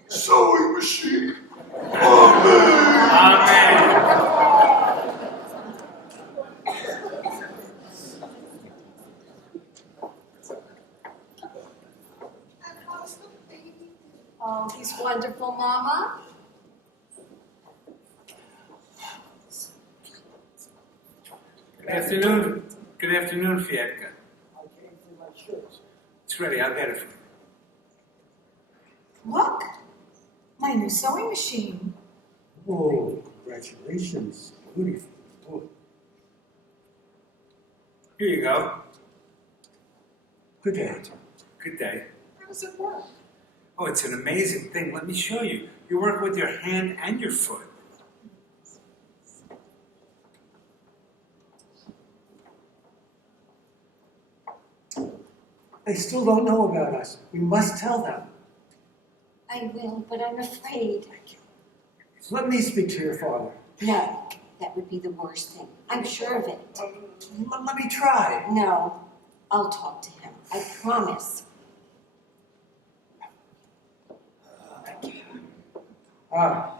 Sewing machine. Amen. Amen. Oh, he's wonderful, Mama. Good afternoon. Good afternoon, Fietka. It's ready. I'll get it for you. Look, my new sewing machine. Oh, congratulations. Beautiful. Oh. Here you go. Good day. Good day. How does it work? Oh, it's an amazing thing. Let me show you. You work with your hand and your foot. They still don't know about us. We must tell them. I will, but I'm afraid. Let me speak to your father. No, that would be the worst thing. I'm sure of it. Let me try. No, I'll talk to him. I promise. Ah.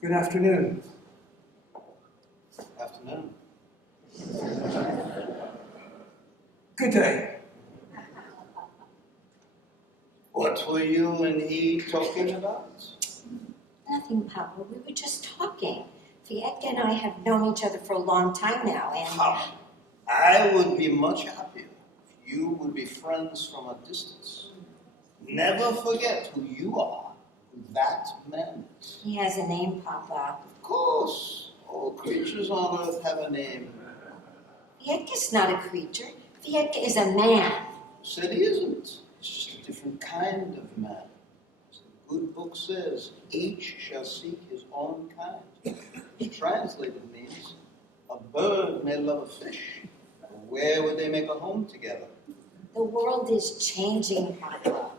Good afternoon. Afternoon. Good day. What were you and he talking about? Nothing, Papa. We were just talking. Fietta and I have known each other for a long time now, and I would be much happier if you would be friends from a distance. Never forget who you are, who that man is. he has a name, Papa. Of course, all creatures on earth have a name. Fietta's not a creature. Fietta is a man. Said he isn't. It's just a different kind of man. As the good book says, each shall seek his own kind. Translated means, a bird may love a fish, but where would they make a home together? The world is changing, Papa.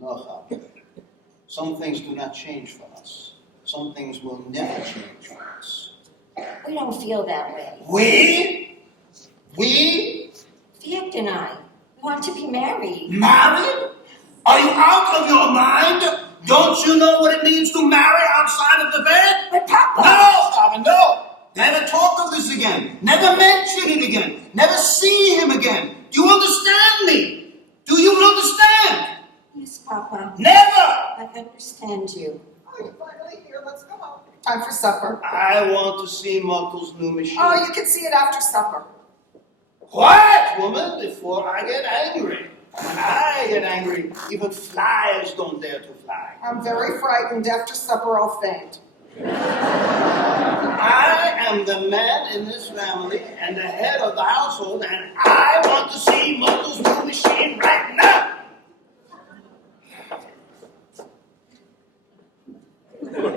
No, Papa. Some things do not change for us. Some things will never change for us. We don't feel that way. We? Fietta and I, we want to be married. Married? Are you out of your mind? Don't you know what it means to marry outside of the bed? But Papa! No, Papa, no! Never talk of this again. Never mention it again. Never see him again. Do you understand me? Do you understand? Yes, Papa. Never! I understand you. Oh, you're finally here. Let's go out. Time for supper. I want to see Muckle's new machine. Oh, you can see it after supper. Quiet, woman, before I get angry. When I get angry, even flies don't dare to fly. I'm very frightened. After supper, I'll faint. I am the man in this family and the head of the household, and I want to see Muckle's new machine right now.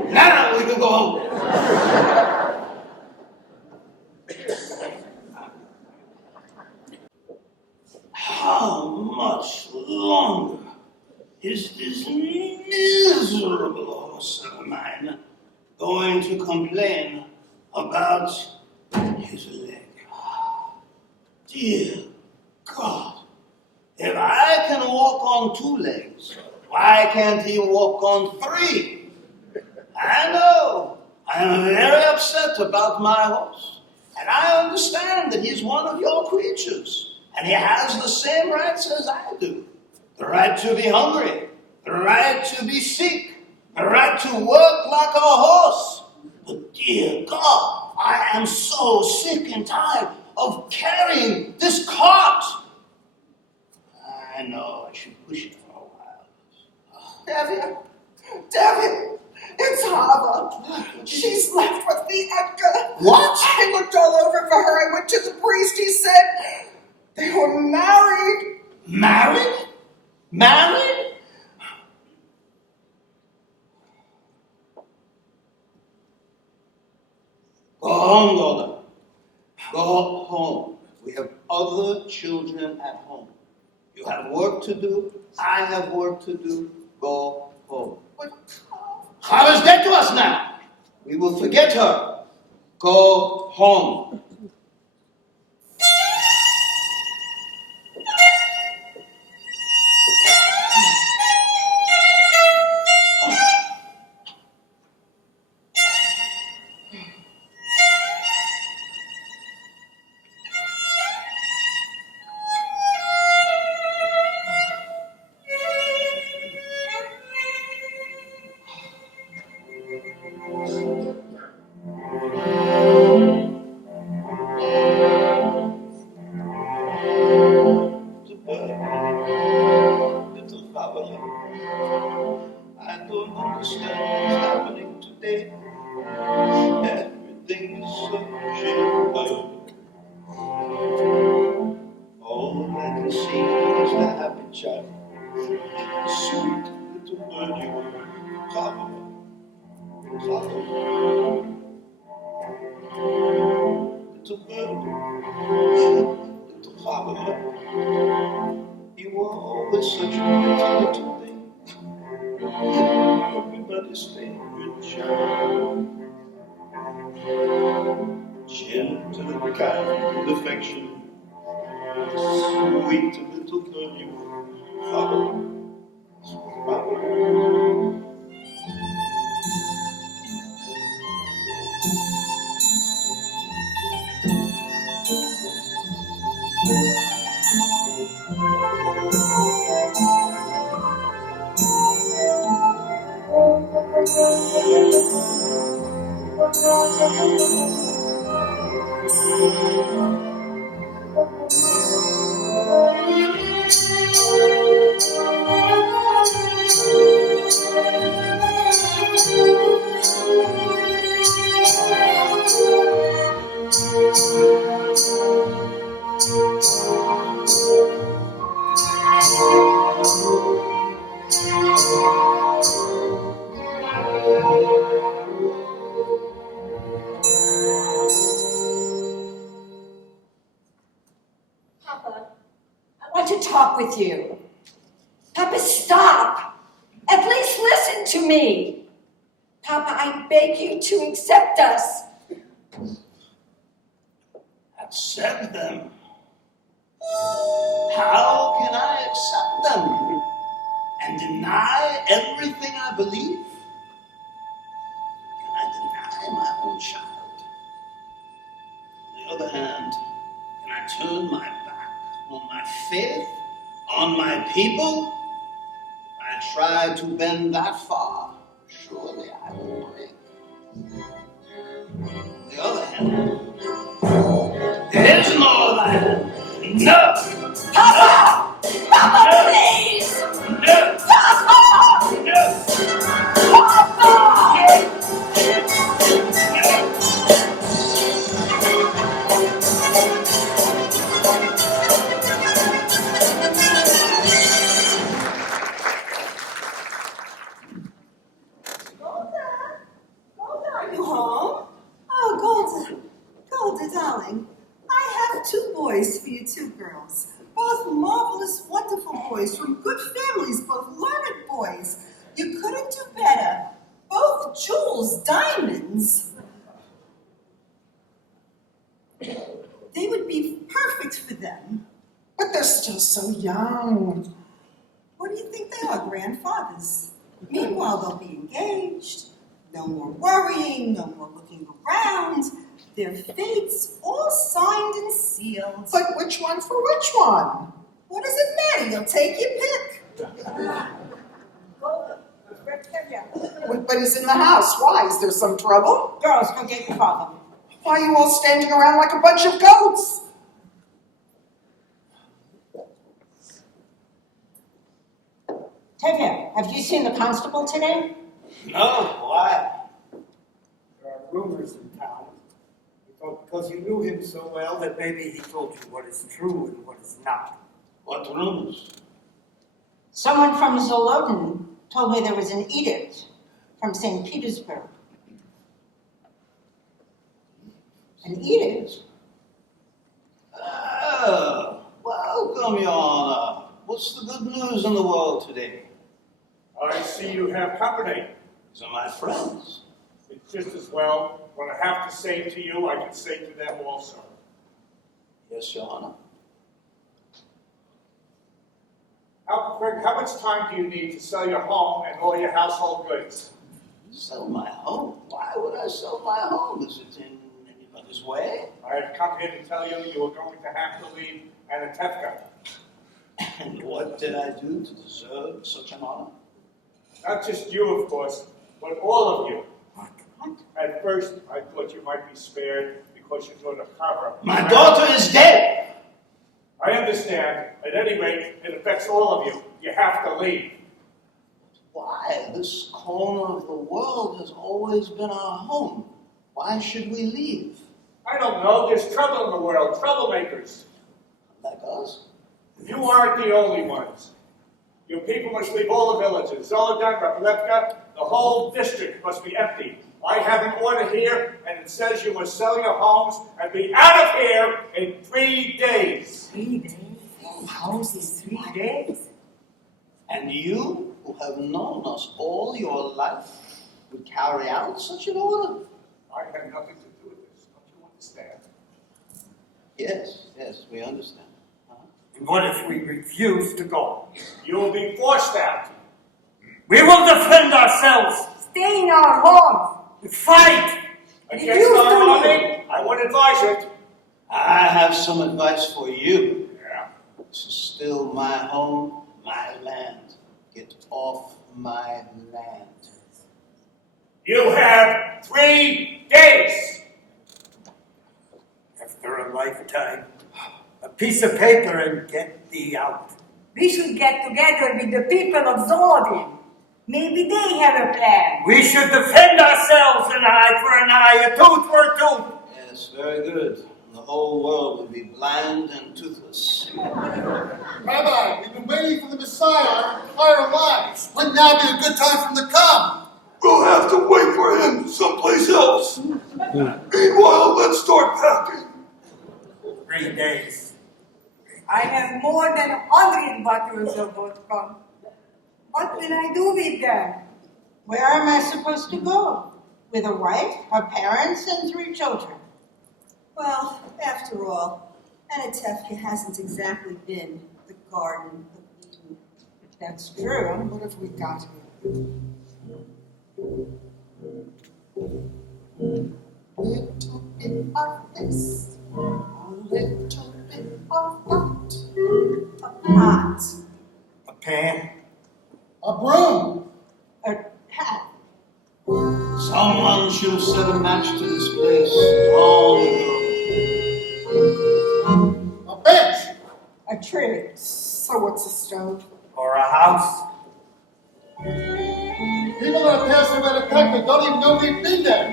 Now we can go home. How much longer is this miserable horse of mine going to complain about his leg? Dear God, if I can walk on 2 legs, why can't he walk on 3? I know I am very upset about my horse, and I understand that he's one of your creatures. And he has the same rights as I do. The right to be hungry, the right to be sick, the right to work like a horse. But dear God, I am so sick and tired of carrying this cart. I know I should push it for a while. Debbie, it's Hava. She's left with the Edgar. What? I looked all over for her. I went to the priest. He said they were married. Married? Married? Go home, daughter. Go home. We have other children at home. You have work to do. I have work to do. Go home. But How is dead to us now? We will forget her. Go home. Little Pablo, I don't understand what's happening today. Everything is so changed. All I can see is the happy child. Sweet little bird you are. Pablo. Pablo. Little bird. Little Pablo. You were always such a pretty little thing. Everybody's favorite child. Gentle and kind and affectionate. Sweet little bird you were. Pablo. Pablo. Papa, I want to talk with you. Papa, stop. At least listen to me. Papa, I beg you to accept us. Accept them? How can I accept them and deny everything I believe? Can I deny my own child? On the other hand, can I turn my back on my faith, on my people? If I try to bend that far, surely I will break. On the other hand, there is no land. No! Papa! Papa, no. please! No! Papa! No! Papa! Golda, are you home? Oh, Golda, darling, I have two boys for you two girls. Both marvelous, wonderful boys from good families, both learned boys. You couldn't do better. Both jewels, diamonds. They would be perfect for them. But they're still so young. What do you think they are, grandfathers? Meanwhile, they'll be engaged. No more worrying, no more looking around. Their fates all signed and sealed. But which one for which one? What does it matter? You'll take your pick. But he's in the house. Why? Is there some trouble? Girls, go get your father. Why are you all standing around like a bunch of goats? Tevye, have you seen the constable today? No, why? There are rumors in town. Because you knew him so well that maybe he told you what is true and what is not. What rumors? Someone from Zolodin told me there was an edict from St. Petersburg. An edict? Oh, welcome, Your Honor. What's the good news in the world today? I see you have company. These are my friends. It's just as well. What I have to say to you, I can say to them also. Yes, Your Honor. How much time do you need to sell your home and all your household goods? Sell my home? Why would I sell my home? Is it in anybody's way? I have come here to tell you you are going to have to leave Anatevka. And what did I do to deserve such an honor? Not just you, of course, but all of you. At first, I thought you might be spared because you thought of cover. My daughter is dead! I understand. At any rate, it affects all of you. You have to leave. Why? This corner of the world has always been our home. Why should we leave? I don't know. There's trouble in the world. Troublemakers. Like us? You aren't the only ones. Your people must leave all the villages. Zolodan, Rapalevka, the whole district must be empty. I have an order here, and it says you must sell your homes and be out of here in 3 days. 3 days? House is 3 days? And you, who have known us all your life, would carry out such an order? I have nothing to do with this. Don't you understand? Yes, we understand. And what if we refuse to go? You will be forced out. We will defend ourselves. Stay in our homes. Fight. And if you advise it. I have some advice for you. Yeah. This is still my home, my land. Get off my land. You have 3 days. After a lifetime, a piece of paper and get thee out. We should get together with the people of Zodin. Maybe they have a plan. We should defend ourselves, an eye for an eye, a tooth for a tooth. Yes, very good. The whole world would be blind and toothless. Rabbi, we've been waiting for the Messiah our entire lives. Wouldn't now be a good time for him to come? We'll have to wait for him someplace else. Meanwhile, let's start packing. 3 days. I have more than 100 bottles of vodka. What will I do with them? Where am I supposed to go? With a wife, her parents, and 3 children. Well, after all, Anatevka hasn't exactly been the Garden of Eden. That's true. What have we got here? Little bit of this, a little bit of that. A pot. A pan. A broom. A hat. Someone should have set a match to this place long ago. A bench. A tree. So what's a stove? Or a house. People that are passing by the Pecca don't even know we've been there.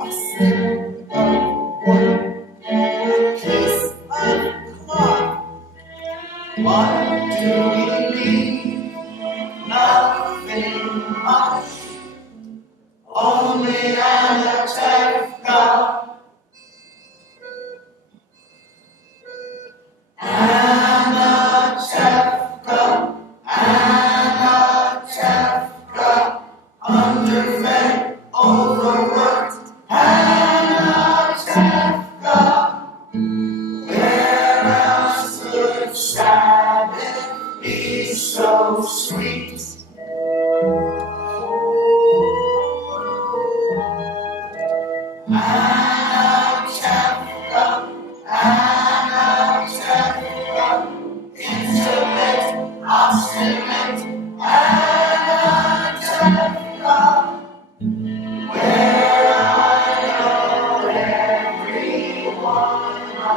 A stick of wood. A piece of cloth. What do we need? Nothing much. Only Anatevka. Anatevka. Anatevka. Underfed, overworked. Anatevka. Where else would Sabbath be so sweet? Anatevka, Anatevka, intimate, obstinate, Anatevka, where I know everyone I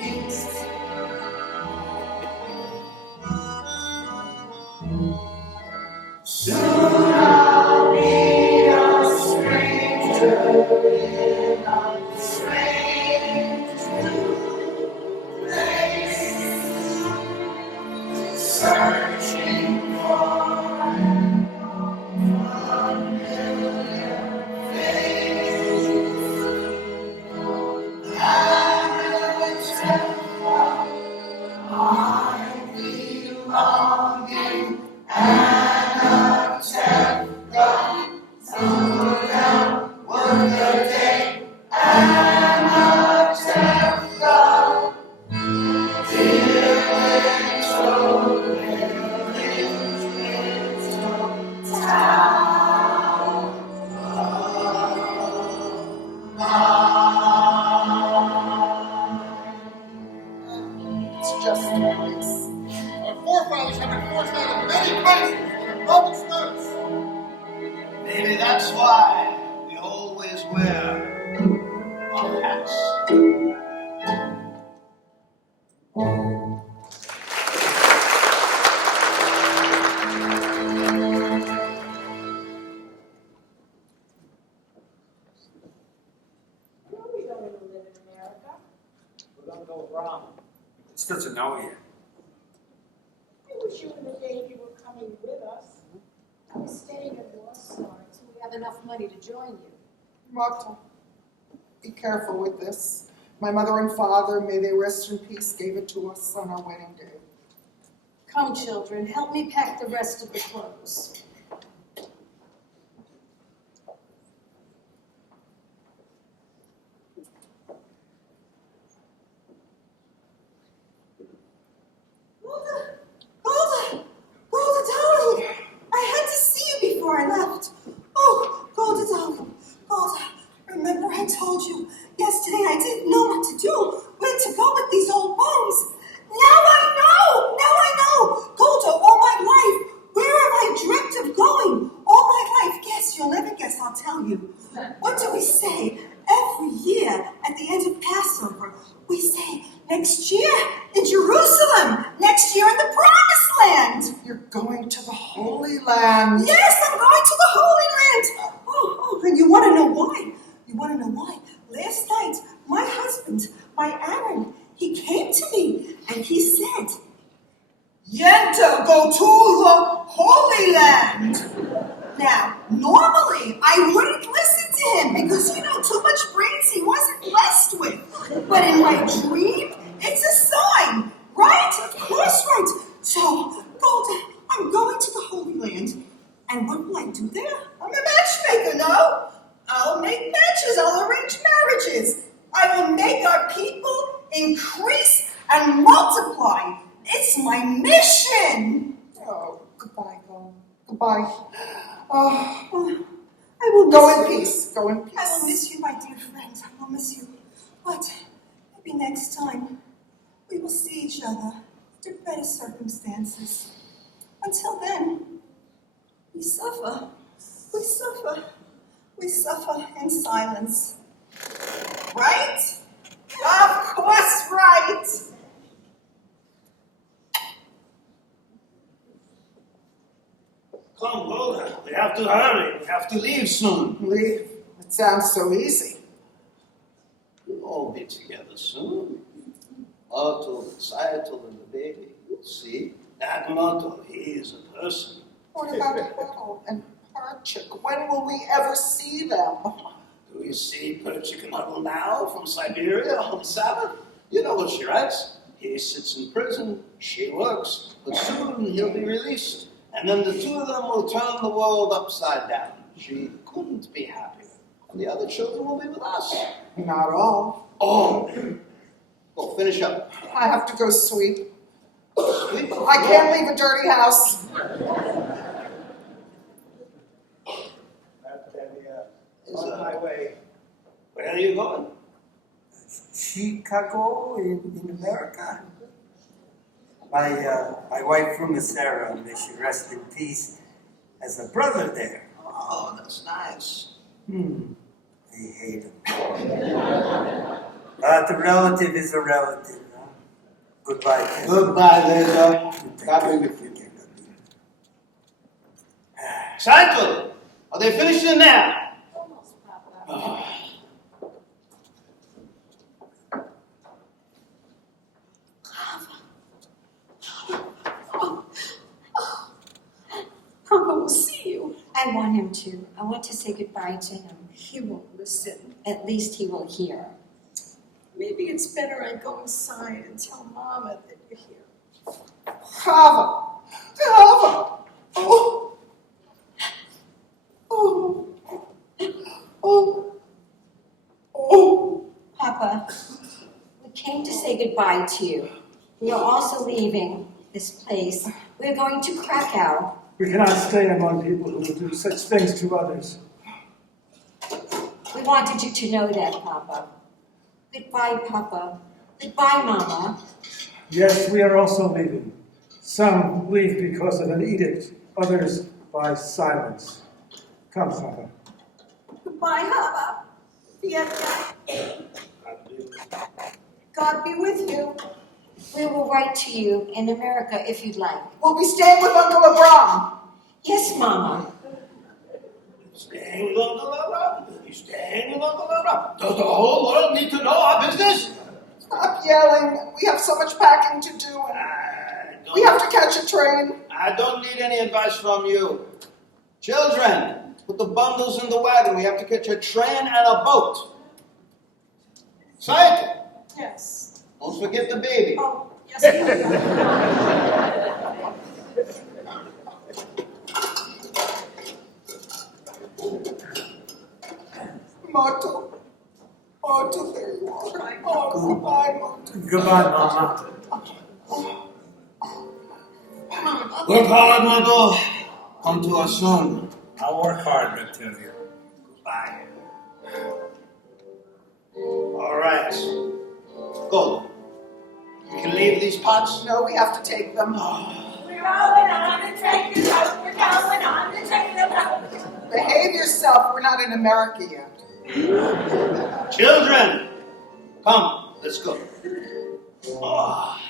meet. Soon I'll be a stranger in a strange new place, searching for an unfamiliar face. Anatevka, I belong in Anatevka. Settle down, work a day, Anatevka. Dear little town of mine. It's just a place. Our forefathers have been forced out of many places in broken stones. Maybe that's why we always wear our hats. This doesn't know yet. I wish you and the baby were coming with us. I'm staying in Warsaw until we have enough money to join you. Marta, be careful with this. My mother and father, may they rest in peace, gave it to us on our wedding day. Come, children, help me pack the rest of the clothes. Golda, darling! I had to see you before I left. Oh, Golda, darling. Golda, remember I told you Yesterday I didn't know what to do, where to go with these old bones. Now I know. Golda, all my life, where have I dreamt of going? All my life, guess, you'll never guess, I'll tell you. What do we say every year at the end of Passover? We say, next year in Jerusalem, next year in the Promised Land. You're going to the Holy Land. Yes, I'm going to the Holy Land. Oh, and you want to know why? Last night, my husband, my Aaron, he came to me and he said, Yenta, go to the Holy Land. Now, normally, I wouldn't listen to him because, too much brains he wasn't blessed with. But in my dream, it's a sign, right? Of course, right. So, Golda, I'm going to the Holy Land. And what will I do there? I'm a matchmaker, no? I'll make matches, I'll arrange marriages. I will make our people increase and multiply. It's my mission. Oh, goodbye, Golda. Goodbye. Oh, I will go in peace. Go in peace. I will miss you, my dear friends. I will miss you. But maybe next time we will see each other under better circumstances. Until then, we suffer. We suffer in silence. Right? Of course, right. Come, Golda. We have to hurry. We have to leave soon. Leave? It sounds so easy. We'll all be together soon. Otto, Saito, and the baby. You'll see. That motto, he is a person. What about Otto and Perchik? When will we ever see them? Do you see Perchik and Huddle now from Siberia on Sabbath? You know what she writes. He sits in prison, she works, but soon he'll be released. And then the two of them will turn the world upside down. She couldn't be happier. And the other children will be with us. Not all. Oh. Well, finish up. I have to go sweep. Sweep? I can't leave a dirty house. On my way. Where are you going? Chicago in America. My wife from Sarah, may she rest in peace, has a brother there. Oh, that's nice. I hate him. But a relative is a relative. Huh? Goodbye. Ken. Goodbye, Lisa. God be with you. Saito, are they finishing now? Papa will see you. I want him to. I want to say goodbye to him. He won't listen. At least he will hear. Maybe it's better I go inside and tell Mama that you're here. Chava! Oh! Papa, we came to say goodbye to you. We are also leaving this place. We're going to Krakow. We cannot stay among people who will do such things to others. We wanted you to know that, Papa. Goodbye, Papa. Goodbye, Mama. Yes, we are also leaving. Some leave because of an edict, others by silence. Come, Papa. Goodbye, Hava. God be with you. We will write to you in America if you'd like. We'll be staying with Uncle Abram. Yes, Mama. Staying with Uncle Laura? He's staying with Uncle Laura. Does the whole world need to know our business? Stop yelling. We have so much packing to do. We have to catch a train. I don't need any advice from you. Children, put the bundles in the wagon. We have to catch a train and a boat. Saito, Yes. don't forget the baby. Oh, yes. Moto, there you are. Oh, goodbye, Moto. Goodbye, Mama. Work hard, Moto. Come to us soon. I'll work hard, Reptilia. Bye. All right. Yes. Gold. We can leave these pots? No, we have to take them. We're going on and taking the boat. We're going on and taking the boat. Behave yourself. We're not in America yet. Children, come, let's go. Ah.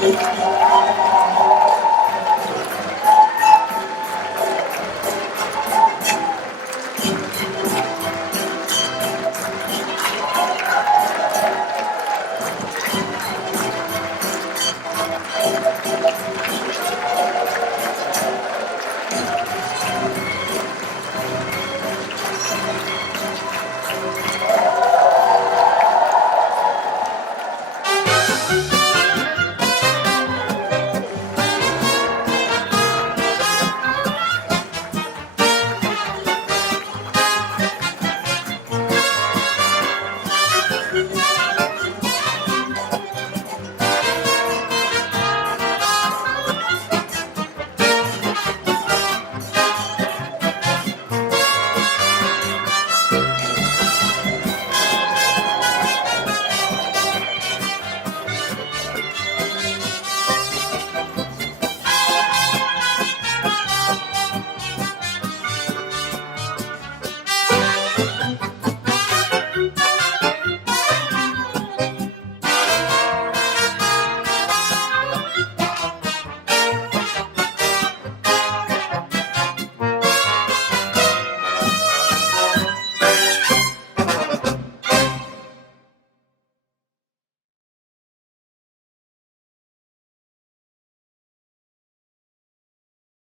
Thank you.